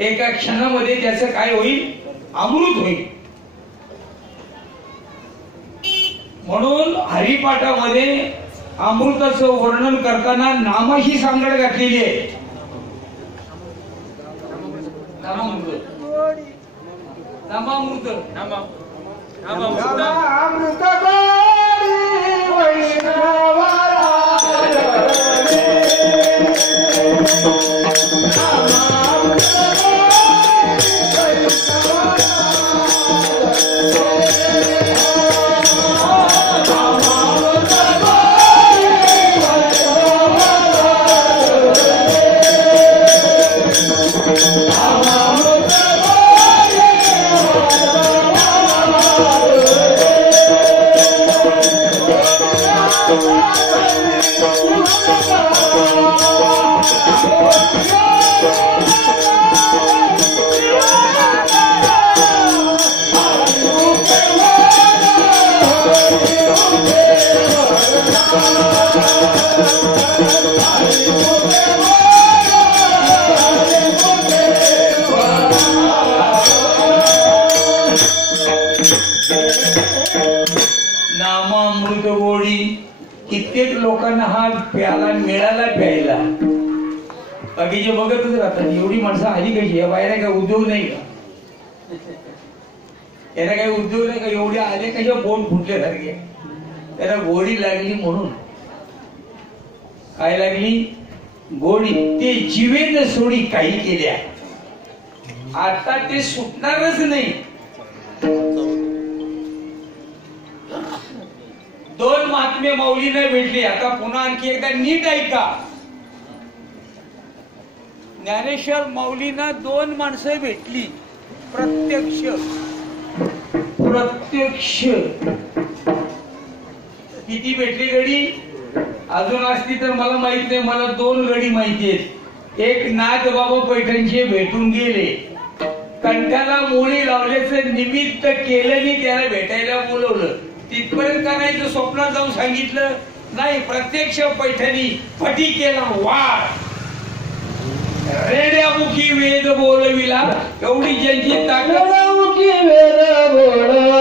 एका क्षणामध्ये त्याचं काय होईल? अमृत होईल. म्हणून हरिपाठामध्ये अमृताचं वर्णन करताना नामाशी सांगड घातलेली आहे. नामामृत गोडी कित्येक लोकांना हा प्याला मिळाला प्यायला. बाकीचे बघतच राहतात. एवढी माणसं आली कशी? या बाहेर काय उद्योग नाही का? याला काही उद्योग नाही का? एवढे आले कशा बोट फुटल्यासारखे. त्याला गोडी लागली म्हणून. काय लागली? गोडी. ते जीवेन सोडी काही केल्या. आता ते सुटणारच नाही. 2 महात्मे माऊलीने भेटली. आता पुन्हा आणखी एकदा नीट ऐका. ज्ञानेश्वर माऊलींना 2 माणसं भेटली प्रत्यक्ष. प्रत्यक्ष किती भेटली गडी अजून असती तर मला माहित नाही. मला 2 गडी माहिती आहेत. एक नाथ बाबा पैठणचे भेटून गेले, कंठाला मोळी लावल्याचं निमित्त केलं आणि त्याला भेटायला बोलवलं. तिथपर्यंत का नाही स्वप्नात जाऊन सांगितलं नाही. प्रत्यक्ष पैठणी फटी केला वाढ रेड्यामुखी वेद बोलविला. एवढी ज्यांची ताकद वेद बोलविला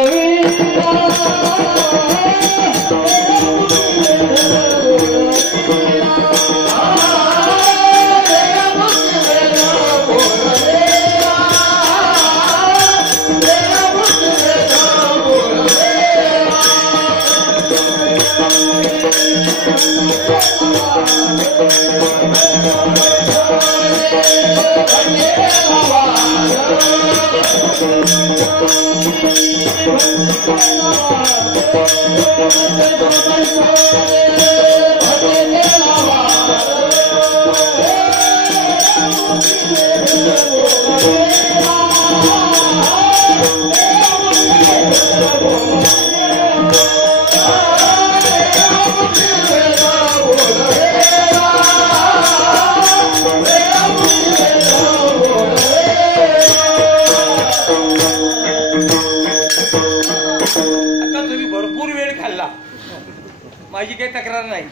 माझी काही तक्रार नाही.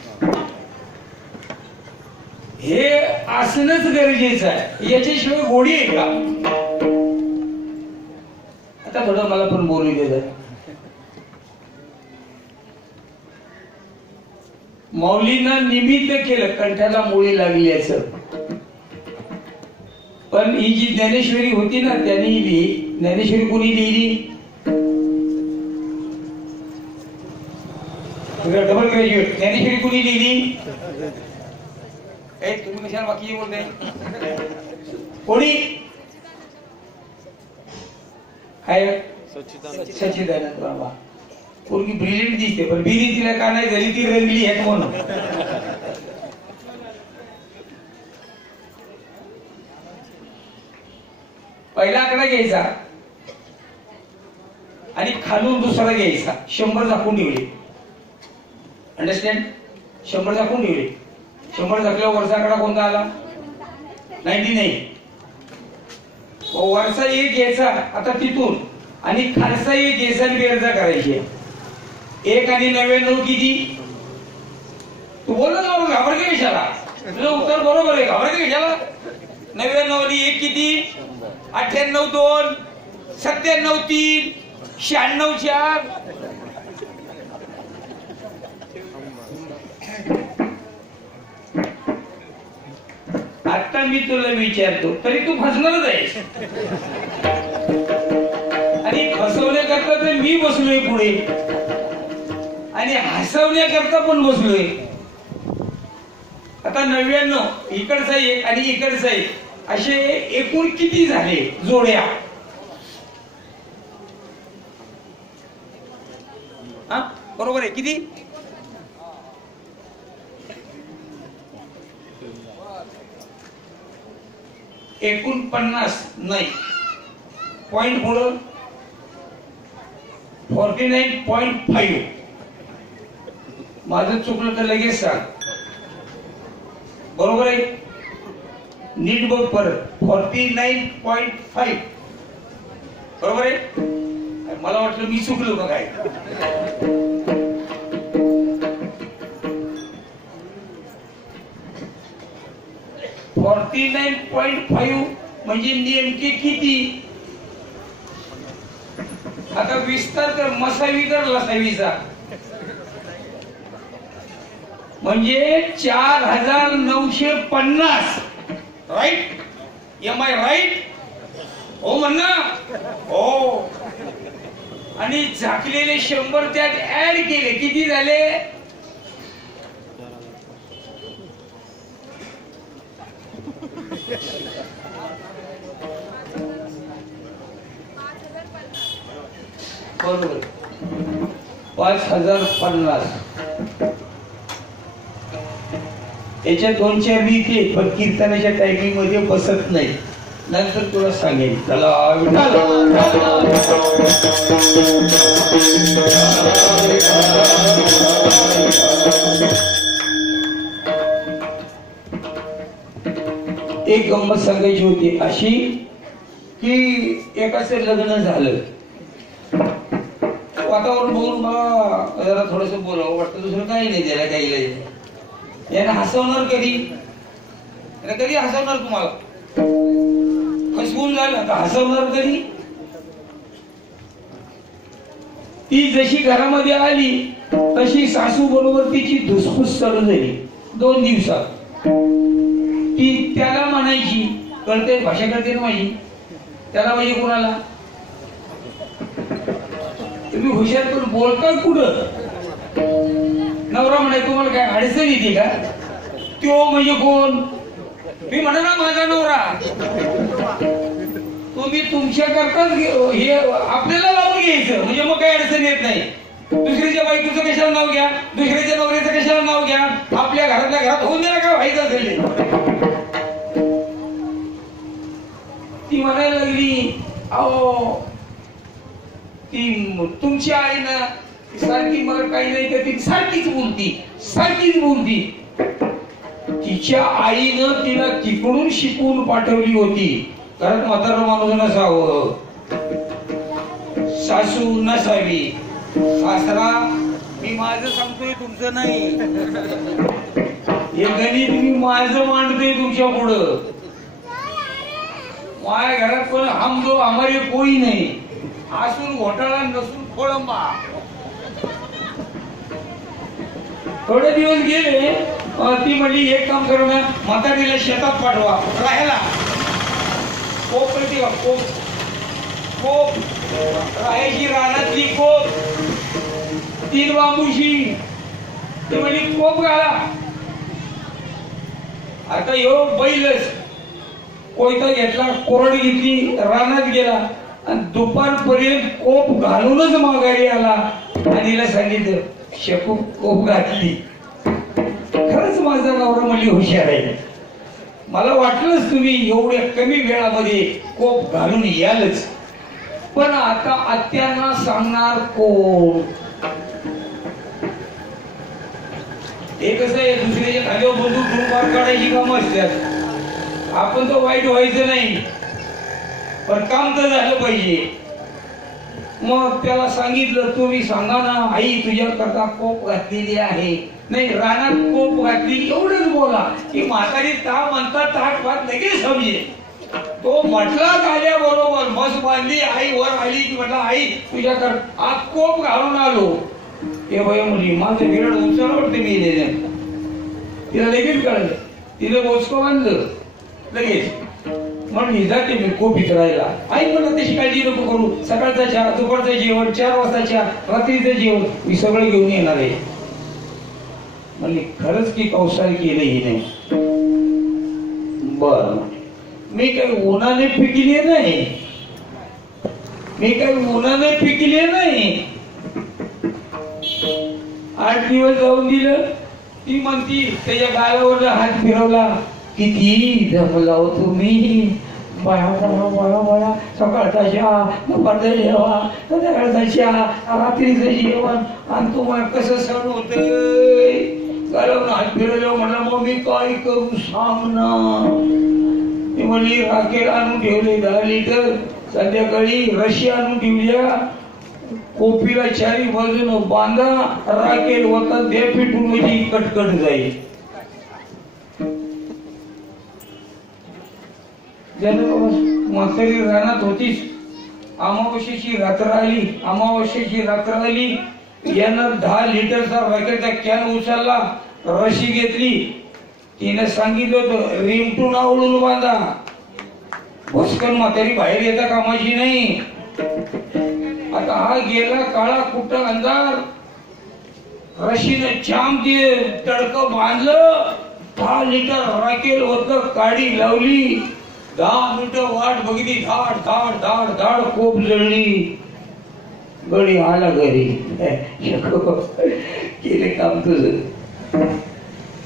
हे असणंच गरजेचं आहे. याच्याशिवाय गोडी आहे का? आता थोडं मला पण बोलू दे. माऊलीनं निमित्त केलं कंठाला मुळी लागल्याचं, पण ही जी ज्ञानेश्वरी होती ना त्यांनी लिहिली. ज्ञानेश्वरी कोणी लिहिली? Double graduate. ज्ञानेश्वरी कोणी लिहिली? तुम्ही कशाला बाकी बोलताय? कोणी? काय? सच्चिदानंद बाबा. पोरगी ब्रिलियंट दिसते, पण बिरी तिला का नाही झाली? ती रंगली आहेत म्हणून. पहिला आकडा घ्यायचा आणि खालून दुसरा घ्यायचा. 100 झाकून ठेवले. अंडरस्टँड? 100 झाकून ठेवले. 100 झाकल्यावर वरचा आकडा कोणता आला? 99. वरचा 1 घ्यायचा आता तिथून आणि खालचा 1 घ्यायचा आणि बेरजा करायची. 1 आणि 99 किती? तू बोल ना, घाबरते कशाला? तुझं उत्तर बरोबर आहे. घाबरते कशाला? 99 आणि 1 किती? 98 2, 97 3, 96 4. आता मी तुला विचारतो तरी तू फसणारच आहेस. आणि फसवण्याकरता तर मी बसलोय पुढे आणि हसवण्याकरता पण बसलोय. आता 99 इकडचा 1 आणि इकडचा 1 असे एकूण किती झाले जोड्या? हा बरोबर आहे. किती? एकूण 50 नाही. पॉइंट पुढं 49.5. माझं चुकलं तर लगेच सांग. बरोबर आहे? नीट बघ परत. 49.5 बरोबर आहे? मला वाटलं मी चुकलो का काय. .5 म्हणजे नेमके किती? आता विस्तार कर. मसावी कर लसावीचा म्हणजे 4950. राईट? Am I right? हो म्हणा. हो. आणि झाकलेले 100 त्यात ऍड केले किती झाले? बरोबर 5050. याच्या 2-4 रीती पण कीर्तनाच्या टायमिंग मध्ये बसत नाही. नंतर तुला सांगेन. चला एक गंमत सांगायची होती अशी की एकाचं लग्न झालं. वातावरण बघून मला जरा थोडस बोलावं वाटतं, दुसरं काही नाही त्याला काही. याला हसवणार कधी, कधी हसवणार तुम्हाला? फसवून झालं आता हसवणार कधी? ती जशी घरामध्ये आली तशी सासू बरोबर तिची धुसफूस चालू झाली 2 दिवसात. ती त्याला म्हणायची, कळते भाषा कळते ना माझी, त्याला म्हणजे कोणाला? तुम्ही हुशार पण बोलता कुठं? नवरा म्हणाय तुम्हाला काय अडचण येते का? तो म्हणजे कोण? मी म्हणा ना माझा नवरा. तुम्ही तुमच्या करताच हे आपल्याला लावून घ्यायचं म्हणजे मग काही अडचण येत नाही. दुसऱ्याच्या बायकोचं कशाला नाव घ्या, दुसऱ्याच्या नवऱ्याचं कशाला नाव घ्या, आपल्या घरातल्या घरात होऊन द्या काय व्हायचं असेल. ती म्हणायला लागली, अहो ती तुमची आई ना सारखी मला काही नाही तर ती सारखीच बोलती. तिच्या आईनं तिला तिकडून शिकवून पाठवली होती. कारण म्हातारा माणूस नसावं, सासू नसावी. सासरा मी माझं सांगतोय तुमचं नाही, हे गणित मी माझं मांडतोय तुमच्या पुढं. माझ्या घरात पण हम दो हमारे कोई नाही, असून घोटाळा नसून खोळंबा. थोडे दिवस गेले, ती म्हणली एक काम करू ना, म्हातारीला शेतात पाठवा राहायला. कोप राहायची रानातली कोप 3 बांबूशी. ती म्हणली कोप घाला. आता ह्यो बैलच कोयता घेतला, कोरड घेतली, रानात गेला आणि दुपारपर्यंत कोप घालूनच माघारी आला आणि तिला सांगितलं शकू कोप घातली. खरंच माझा नवरा म्हणली हुशार आहे. मला वाटलंच तुम्ही एवढ्या कमी वेळामध्ये कोप घालून यालच, पण आता आत्यांना सांगणार कोण? हे कसं आहे, दुसऱ्याच्या खाल्यावर बंदूक घेऊन पार काढायची कामं असतात. आपण तर वाईट व्हायचं नाही, पण काम तर झालं पाहिजे. मग त्याला सांगितलं, तुम्ही सांगा ना आई तुझ्या करता कोप घातलेली आहे. नाही रानात कोप घातली एवढंच बोला की म्हातारी ता म्हणता ताट भात लगेच समजे. तो म्हटला आल्याबरोबर मस बांधली, आई वर आली की म्हटलं आई तुझ्या कर आज कोप घालून आलो. हे भय मुली माझं बिरड उचललं वाटतं मी नेलं. तिला लगेच कळलं, तिने बोचकं बांधलं लगेच. म्हणून जाते मी कोप विचारायला. आई मला तशी काळजी नको करू, सकाळचा चहा, दुपारचं जेवण, 4 वाजता चहा, रात्रीचं जेवण मी सगळं घेऊन येणार आहे. म्हणली खरंच की कौशल केलं ही नाही. बर मी काही उन्हाने पिकले नाही, 8 दिवस जाऊन दिलं. ती म्हणती त्याच्या गालावर हात फिरवला, किती जमला हो तुम्ही. बळा सकाळचा चहा, दुपारचा जेवण, संध्याकाळचा चहा, रात्रीचं जेवण आणि तुम्हाला कसं सण होतंय. गालावर हात फिरवलं. म्हणलं मग मी काय करू सांग ना. ती म्हणली राखेल आणून ठेवले 10 लिटर, संध्याकाळी रशी आणून ठेवल्या, कोपीला 4 बाजून बांधा, राखेल होता दे पिटून म्हणजे कटकट जाईल. म्हातारी रानात होतीच. अमावस्येची रात्र आली. यानं 10 लिटरचा राखेलचा कॅन उचलला, रशी घेतली. तिने सांगितलं होतं रिमटून आवळून बांधा, भस्कन म्हातारी बाहेर येता कामाची नाही. आता हा गेला काळा कुठं अंधार, रशीनं छाम ते तडकं बांधलं. 10 लिटर राखेल होत, काडी लावली. 10 मिनिटं वाट बघितली, धाड धाड धाड धाड कोप जळली. गडी आला घरी. केले काम तुझं.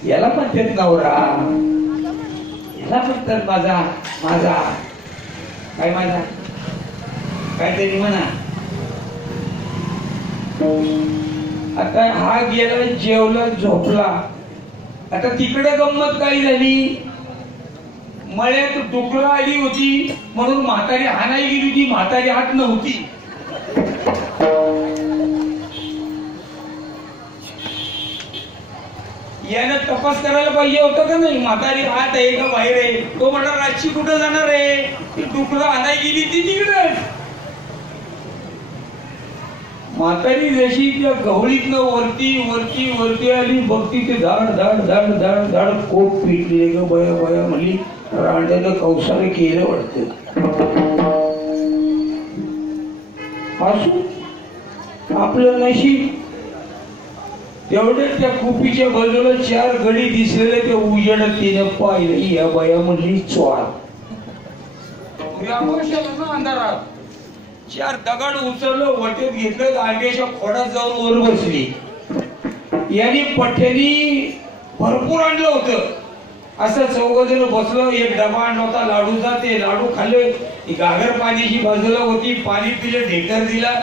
याला म्हणतात नवरा, याला म्हणतात माझा काय माझा काहीतरी म्हणा. आता हा गेला जेवला झोपला. आता तिकडे गंमत काय झाली, मळ्यात डुकरं आली होती म्हणून म्हातारी हाणायला गेली होती. म्हातारी हात नव्हती. यानं तपास करायला पाहिजे होतं का नाही, म्हातारी हात आहे का बाहेर आहे. तो म्हणा रातची कुठं जाणार आहे, ती डुकरं आणायला गेली ती तिकडे. म्हातारी जशी त्या गवळीतनं वरती वरती वरती आली, बघती ते धाड धाड धाड धाड धाड कोप पिटले ग बया बया म्हणली, रांड्यानं कौसारे केलं वाटतं. असू आपलं नशीब. तेवढे त्या कुपीच्या बाजूला 4 गडी दिसलेले, ते उजेडात तिने पाहिलं. या बाया म्हणली चोर. अंधारात 4 दगड उचललं, वटेत घेतलं, गांड्याच्या खोडात जाऊन वर बसली. यांनी पठ्यानी भरपूर आणलं होतं. असं 4 जण बसलं. एक डबा आणला होता लाडूचा, ते लाडू खाल्ले. गागर पाण्याची बाजूला होती, पाणी पिले, ढेकर दिला.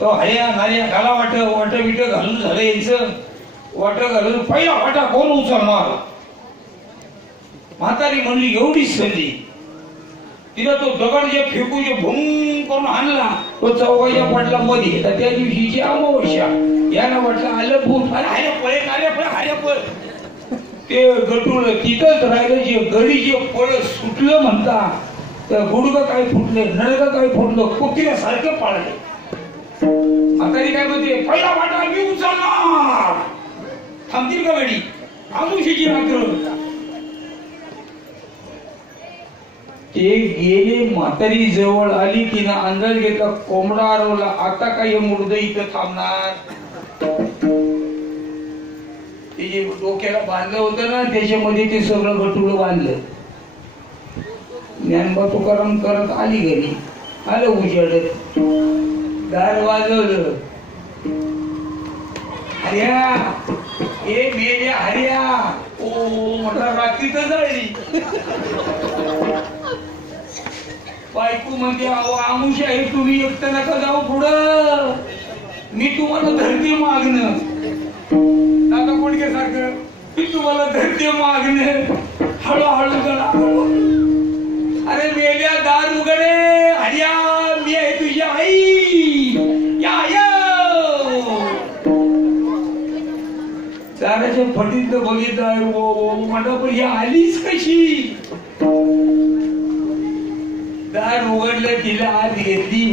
तो हळ्या नाल्या घाला वाट बिट घालून झालं यांचं. वाट घालून पहिला वाटा कोण उचलणार. म्हातारी म्हणली एवढीच संधी. तिला तो दगड जे फेकू जे भुंग करून आणला, तो चौघाच्या पडला मध्ये. तर त्या दिवशीची अमावस्या. यानं म्हटलं आलं भूत, अरे पळे आले पळ हाय पळ. ते गटूळ तिथंच राहिलं. जे गडी जे पळ सुटलं म्हणता, तर गुडगं काय फुटले, नडगं काय फुटलं, कुत्र्या सारखे पाळले. म्हातारी काय म्हणते, पहिला वाटा मी उचलणार. थांबतील का वेळी अमुशीची रात्र. ते गेले. म्हातारी जवळ आली. तिनं अंदाज घेतला, कोंबडा हरवला. आता काय मुर्द इथं थांबणार. ते जे डोक्याला बांधलं होतं ना, त्याच्यामध्ये ते सगळं गटुळं बांधलं. ज्ञानबा तुकाराम करत आली घरी. आलं उजेडत, दार वाजवलं. हर्या ए मेल्या हर्या. ओ म्हटलं रात्री तर जळली. बायको म्हणते, अहो आमुष आहे, तुम्ही एकटं नका जाऊ पुढं, मी तुम्हाला धरते मागणं. नाका कोणके सारखं मी तुम्हाला धरते मागणं. हळूहळू गळा. अरे मेल्या दार उघडे. हर्या मी आहे तुझी आई. या दाराच्या फटीत बघितलं. म्हणलं पण ही आलीच कशी. दार उघडलं, तिला आत घेतली.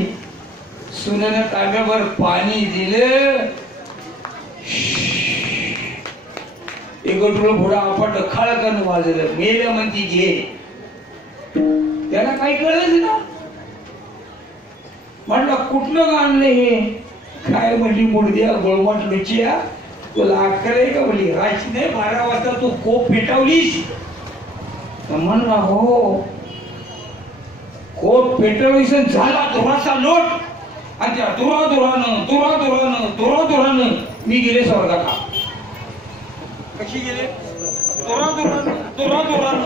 सुनेनं तांब्यावर पाणी दिलं. एक गटुळं पुढं आपट खळकन वाजलं. मेल्या म्हणती घे. त्याला काही कळच ना. म्हणलं कुठलं आणलं हे. काय म्हणली मुडद्या गोळमट लुचिया, तुला अक्कल आहे का म्हणली. राशी नाही 12 वाजता तू कोप पेटवलीस. म्हणला हो. कोप पेटवलीस झाला धुराचा लोट. आणि त्या धुराधुरानं मी गेले स्वर्गाला. कशी गेले. धुराधुरानं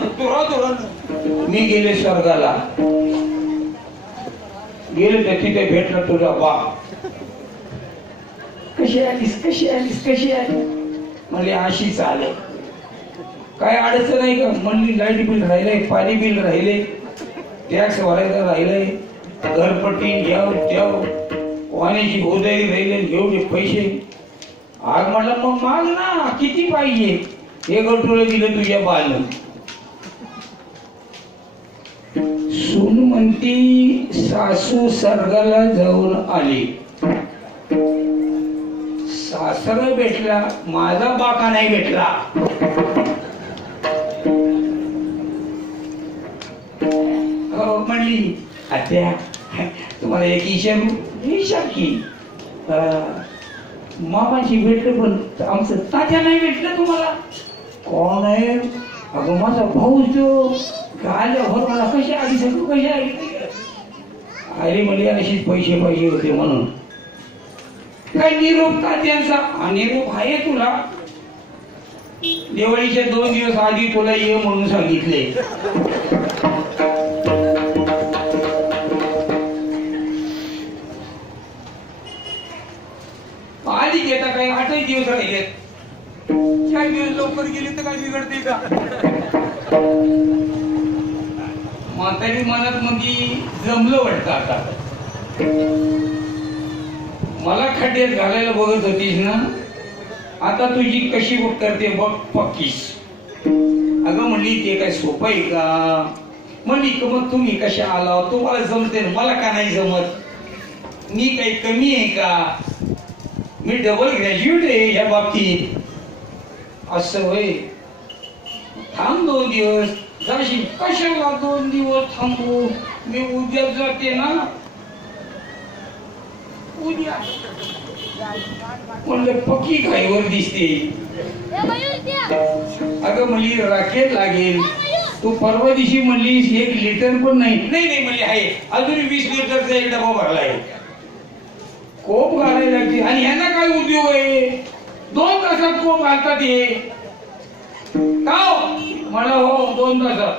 मी गेले स्वर्गाला. गेले तर तिथे भेटला तुझा बाप. कशी आलीस म्हणले अशीच आले. काय अडचण नाही का म्हणली. लाईट बिल राहिलंय, पाणी बिल राहिले, टॅक्स भरायला राहिलंय, घरपट्टी घ्याव ठेव, वाण्याची गोदारी राहिले, एवढे पैसे. आग म्हटलं मग माग ना, किती पाहिजे. हे गटुळं दिलं तुझ्या बाळनं. सून म्हणती सासू स्वर्गाला जाऊन आली. सासरा भेटला, माझा बाका नाही भेटला. म्हणली आत्या तुम्हाला एक विचार की मामाची भेटलं पण आमचं तात्या नाही भेटलं तुम्हाला. कोण आहे. अगं माझा भाऊ जो आल्यावर मला कशी आली सगळं कशी आली. अरे म्हणजे अशीच पैसे पाहिजे होते म्हणून. काय निरोप तात्यांचा. निरोप आहे तुला. दिवाळीच्या 2 दिवस आधी तुला ये म्हणून सांगितले. अधिक येता काही 8 दिवस राहिलेत. 4 दिवस लवकर गेले तर काय बिघडते का? म्हातारी मनात मध्ये जमलं वाटतं आता. मला खड्ड्यात घालायला बघत होतीस ना, आता तुझी कशी बघ करते बघ पक्कीस. अगं म्हणली ते काय सोपं आहे का? म्हणली का मग तुम्ही कशा आला? तुम्हाला जमते ना, मला का नाही जमत? मी काही कमी आहे का? मी डबल ग्रॅज्युएट आहे या बाबतीत. असं होय, थांब 2 दिवस. जाशी कशाला 2 दिवस थांबू? मी उद्या जाते ना. उद्या म्हणलं पक्की घाईवर दिसते. अगं म्हणली राखेत लागेल. तू परवा दिवशी म्हणलीस 1 लिटर पण नाही. नाही म्हणली आहे, अजून 20 लिटरचा एक डबा भरलाय. कोप घालायला लागते. आणि ह्यांना काय उद्योग आहे? 2 तासात कोप घालतात हे का? मला हो 2 तासात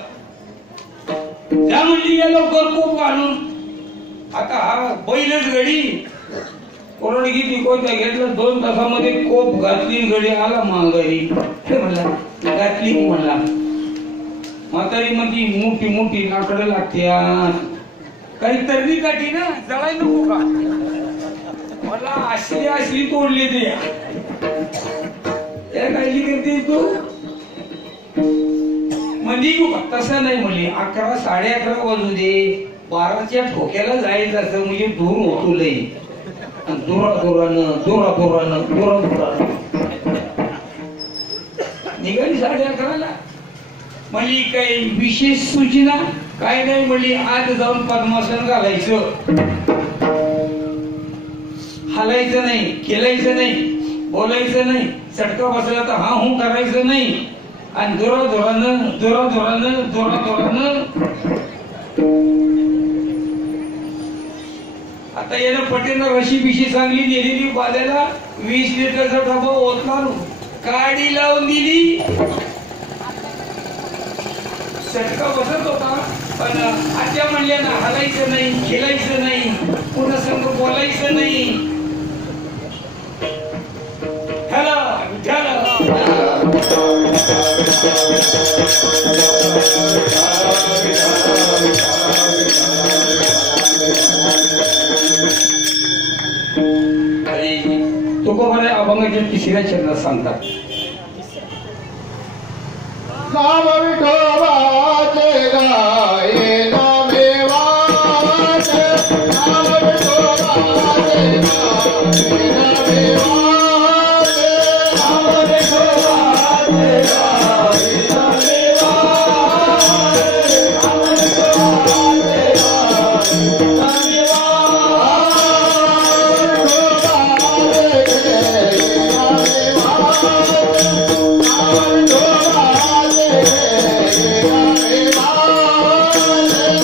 त्या म्हणली या लवकर कोप घालून. आता हा बैलच गडी कोरडगी तिकोच्या घेतलं. 2 तासामध्ये कोप घातली. गडी आला माघारी. म्हणला घातली म्हणला. म्हातारी मध्ये मोठी मोठी लाकडं लागत्या. काही तरणी काठी ना जळाय नको का? मला असली तोडली ते. त्या काळजी करते तू म्हणजे तसं नाही म्हणली. 11 11:30 वाजू दे. 12च्या ठोक्याला जायचं असं म्हणजे दूर होतो लई. जोरानं निघाली 11:30ला. म्हणली काही विशेष सूचना? काय नाही म्हणली. आज जाऊन पद्मासन घालायचं, हालायचं नाही, केलायचं नाही, बोलायचं नाही. चटका बसला तर हा हूं करायचं नाही. आणि जोराजोरानं आता यानं पटेनं रशी बिशी चांगली दिलेली. बाल्याला 20 लिटरचा डबा ओतला, काडी लावून दिली. चटका बसत होता. पण आत्या म्हणल्या ना हलायचं नाही, खेळायचं नाही, पुन्हा संग बोलायचं नाही. तुकोबाने अभंगाच्या 3ऱ्या चरणात सांगतात. नाम विठोबाचे गाये नामे वाचे. नाम विठोबाचे गाये नामे वाचे. नाम विठोबाचे गाये नामे वाचे. नाम विठोबाचे गाये नामे वाचे.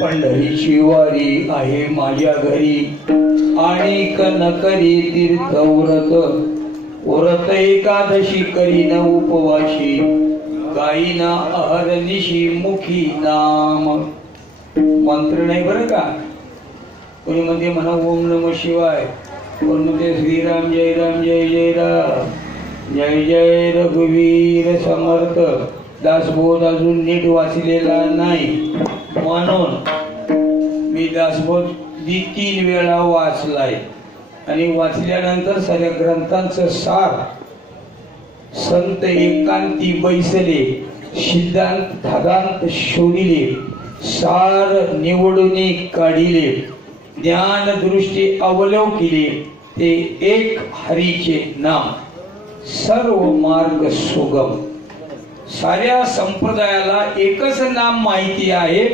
पंढरीची वारी आहे माझ्या घरी आणि करी तीर्थ व्रत एकादशी करीन उपवाशी गाईना अहरनिशी मुखी नाम. मंत्र नाही बरं का. कोणी म्हणते म्हणा ओम नम शिवाय, कोण म्हणते श्रीराम जय राम जय जय राम जय जय रघुवीर समर्थ. दासबोध अजून नीट वाचलेला नाही म्हणून मी दासबोध 3 वेळा वाचलाय आणि वाचल्यानंतर सगळ्या ग्रंथांचं सार संत एकांती बैसले, सिद्धांत धादांत शोधिले, सार निवडून काढिले, ज्ञान दृष्टी अवलोकिले, ते एक हरीचे नाम सर्व मार्ग सुगम. साऱ्या संप्रदायाला एकच नाम माहिती आहे,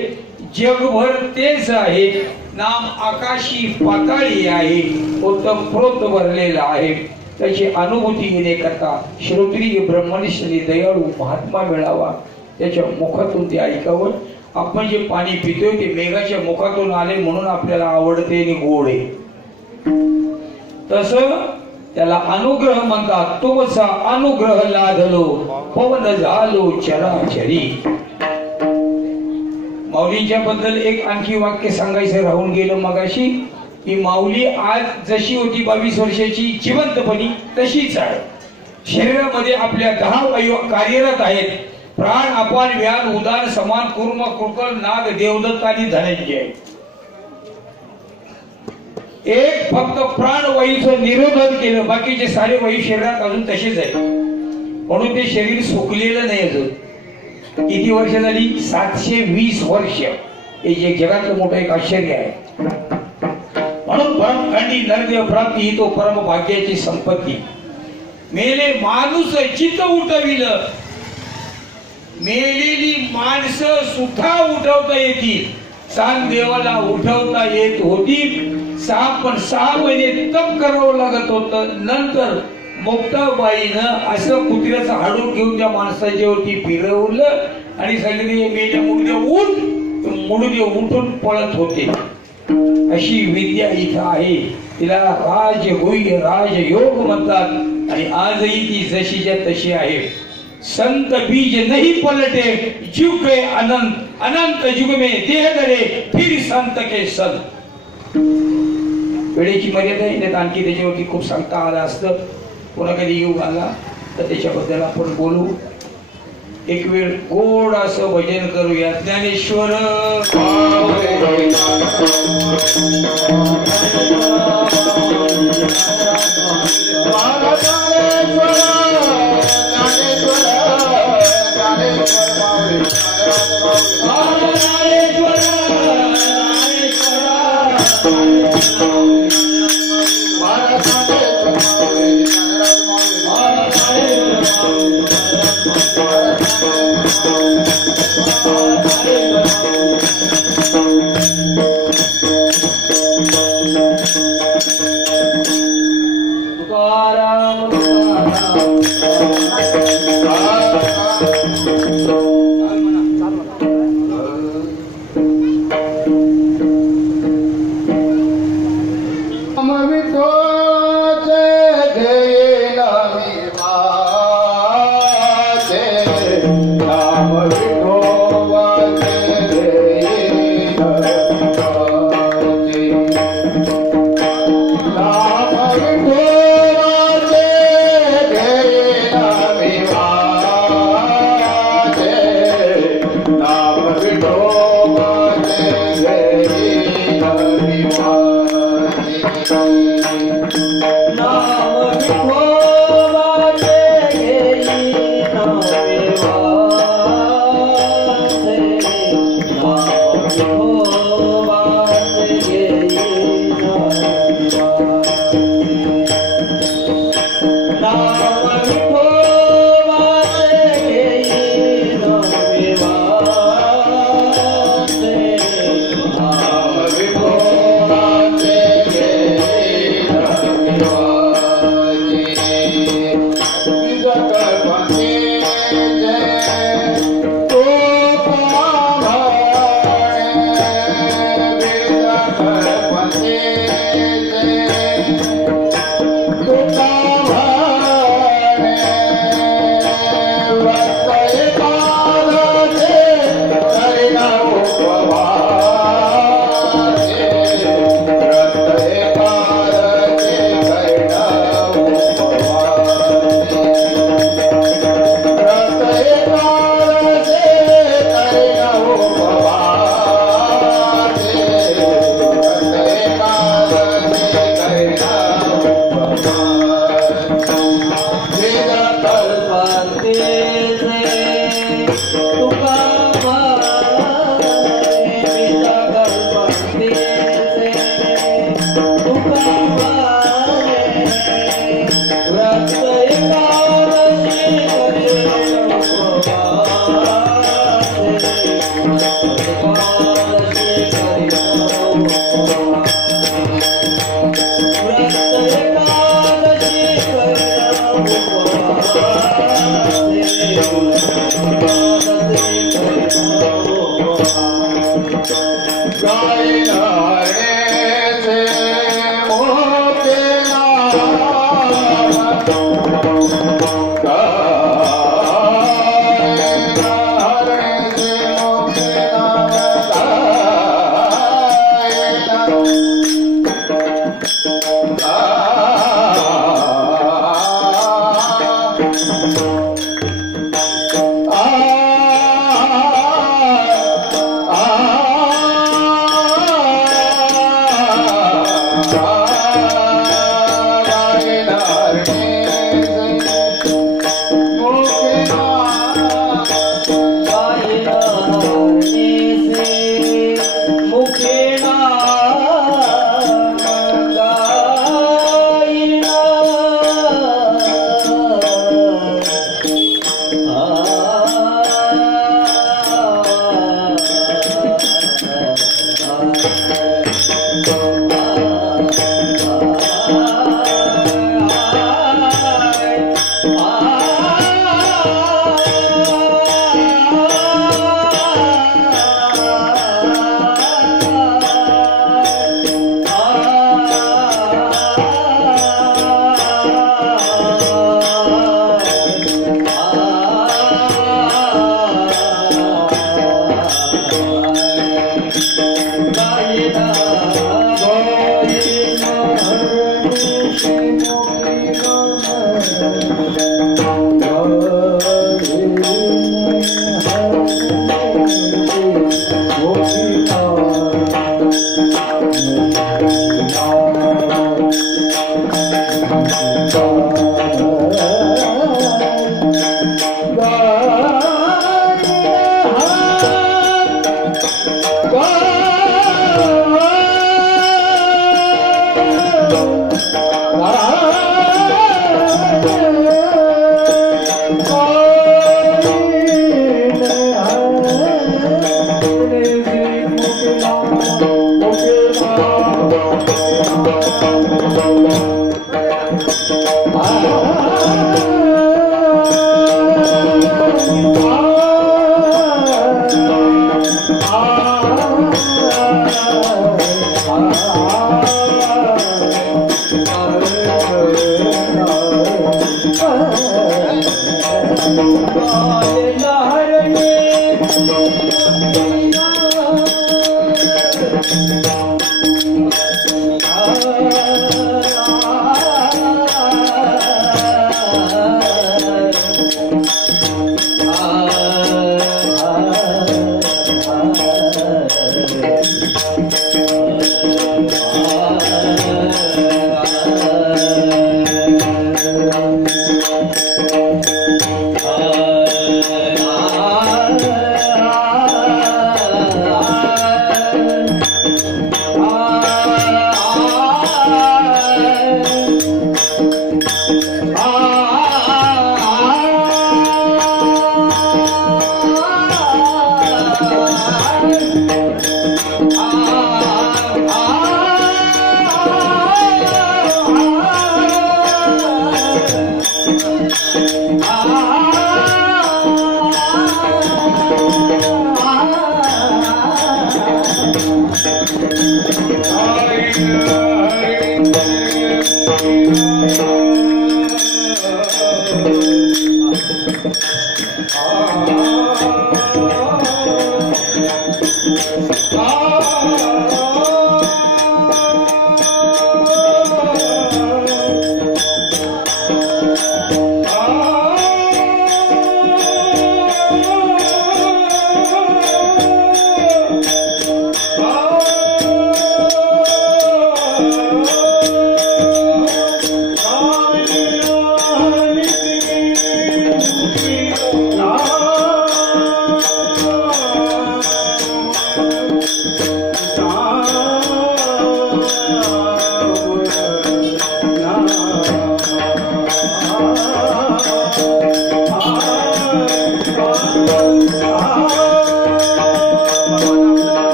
जगभर तेच आहे. नाम आकाशी पाताळी आहे, ओतप्रोत भरलेला आहे. त्याची अनुभूती घेण्याकरता श्रोत्रिय ब्रह्मनिष्ठ दयाळू महात्मा मिळावा, त्याच्या मुखातून ते ऐकावं. आपण जे पाणी पितोय ते मेघाच्या मुखातून आले म्हणून आपल्याला आवडते आणि गोड आहे. तसं त्याला अनुग्रह म्हणतात. तुमचा अनुग्रह लादलो पवन झालो चराचरी. माऊलींच्या बद्दल एक आणखी वाक्य सांगायचं राहून गेलं मगाशी, की माऊली आज जशी होती 22 वर्षाची जिवंतपणी तशीच आहे. शरीरामध्ये आपल्या 10 वायू कार्यरत आहेत. प्राण, अपान, व्यान, उदान, समान, कुर्म, कुरकल, नाग, देवदत्त आणि धनंजय. एक फक्त प्राणवायूचं निरोधन केलं, बाकीचे सारे वायू शरीरात अजून तसेच आहेत. म्हणून ते शरीर सुकलेलं नाही अजून. किती वर्ष झाली? 720 वर्ष. हे जे जगातलं मोठं एक आश्चर्य आहे. म्हणून परमखंडी नरदेव प्राप्ती ही तो परम भाग्याची संपत्ती. मेले माणूस चित्त उठविलं, मेलेली माणसं सुद्धा उठवता येतील. सांग देवाला उठवता येत होती. 6 महिने तप करावं लागत होतं. नंतर मुक्ताबाईनं असं कुत्र्याचं हाडून घेऊन त्या माणसाच्या वरती फिरवलं आणि सांगितले मेल्या मुडद्या उठ. मुडदे उठून पळत होते. अशी विद्या इथं आहे. तिला राजगुह्य राजयोग म्हणतात. आणि आजही ती जशीच्या तशी आहे. संत बीज नहीं पलटे, जुग गए अनंत, अनंत जुग में देह धरे, फिर संत के संत. वेळेची मर्यादा आहे. आणखी त्याच्यावरती खूप सांगता आलं असतं. कोणा कधी योग आला तर त्याच्याबद्दल आपण बोलू. एक वेळ गोड असं भजन करूया. ज्ञानेश्वर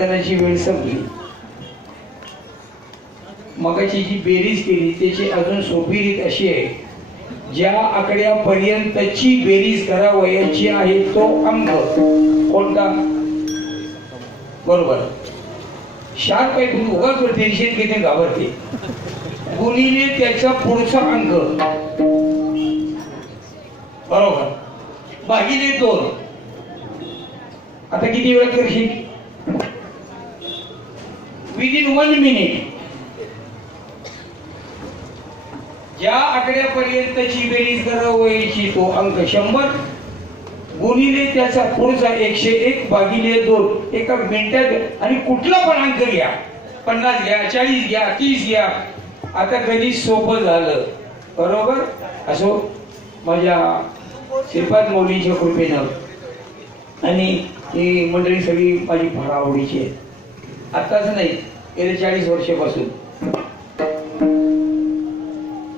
कीर्तनाची वेळ संपली. मगाची जी बेरीज केली त्याची अजून सोपी रीत अशी आहे, ज्या आकड्यापर्यंतची बेरीज करावयाची आहे तो अंक कोणता? बरोबर, शार्प आहे. तुम्ही उगाच टेन्शन घेते, घाबरते. गुणिले त्याचा पुढचा अंक बरोबर भागिले 2. आता किती वेळ करशील? Within 1 minute. ज्या आकड्यापर्यंतची बेरीज करावयाची तो अंक 100 गुणिले त्याचा पुढचा 101 भागिले 2 एका मिनिटात. आणि कुठला पण अंक घ्या, 50 घ्या, 40 घ्या, 30 घ्या. आता कधी सोपं झालं बरोबर. असो, माझ्या श्रीपाद मौलीच्या कृपेनं आणि ही मंडळी सगळी माझी फार आवडीची आहे. आताच नाही, गेले 40 वर्षापासून.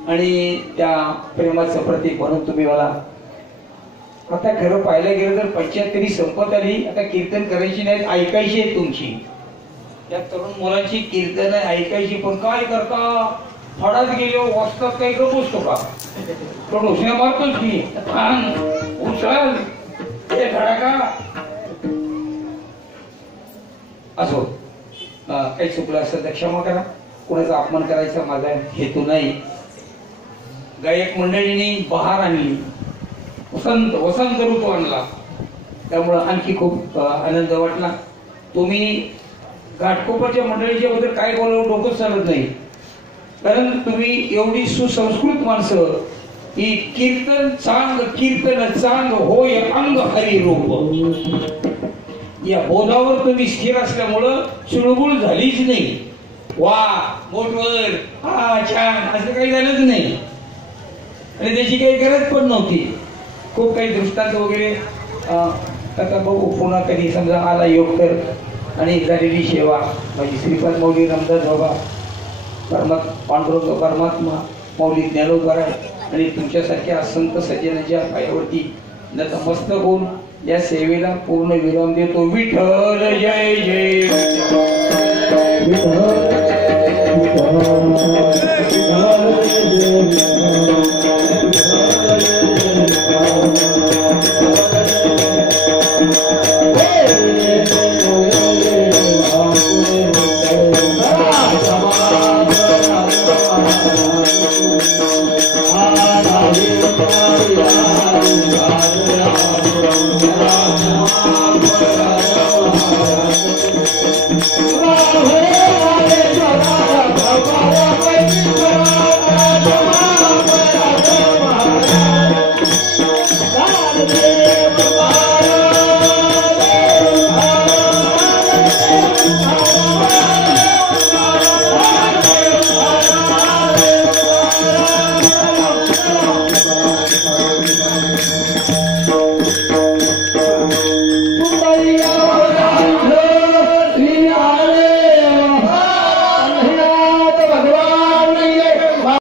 आणि त्या प्रेमाचं प्रतीक म्हणून तुम्ही मला आता खरं पाहायला गेलं तर 75 संपत आली. आता कीर्तन करायची नाहीत, ऐकायची आहेत तुमची. त्या तरुण मुलांची कीर्तन ऐकायची. पण काय करता, फडात गेलो वाचतात काही का बसतो का? पण उसण्या मारतोच की उचल ते धडाका. असो, काही चुकलं असं तर क्षमा करा. कोणाचा अपमान करायचा माझा हेतू नाही. गायक मंडळींनी बहार आणली, वसंत ऋतू आणला, त्यामुळं आणखी खूप आनंद वाटला. तुम्ही घाटकोपरच्या मंडळीच्या बद्दल काय बोलावं डोकंच चालत नाही. कारण तुम्ही एवढी सुसंस्कृत माणसं. ही कीर्तन चांग होय अंग हरी रूप. या बोधावर तुम्ही स्थिर असल्यामुळं चुळबुळ झालीच नाही. वा मोठवर हा छान असं काही झालंच नाही. आणि त्याची काही गरज पण नव्हती. खूप काही दृष्टांत वगैरे आता बघू पुन्हा कधी समजा आला योग तर. आणि झालेली सेवा माझी श्रीपाद मौली रामदास बाबा पांडुरंग परमात्मा मौली ज्ञानोद्धार आणि तुमच्यासारख्या संत सज्जनाच्या पायावरती नतमस्तक होऊन या सेवेला पूर्ण विराम देतो. विठ्ठल जय जय विठ्ठल.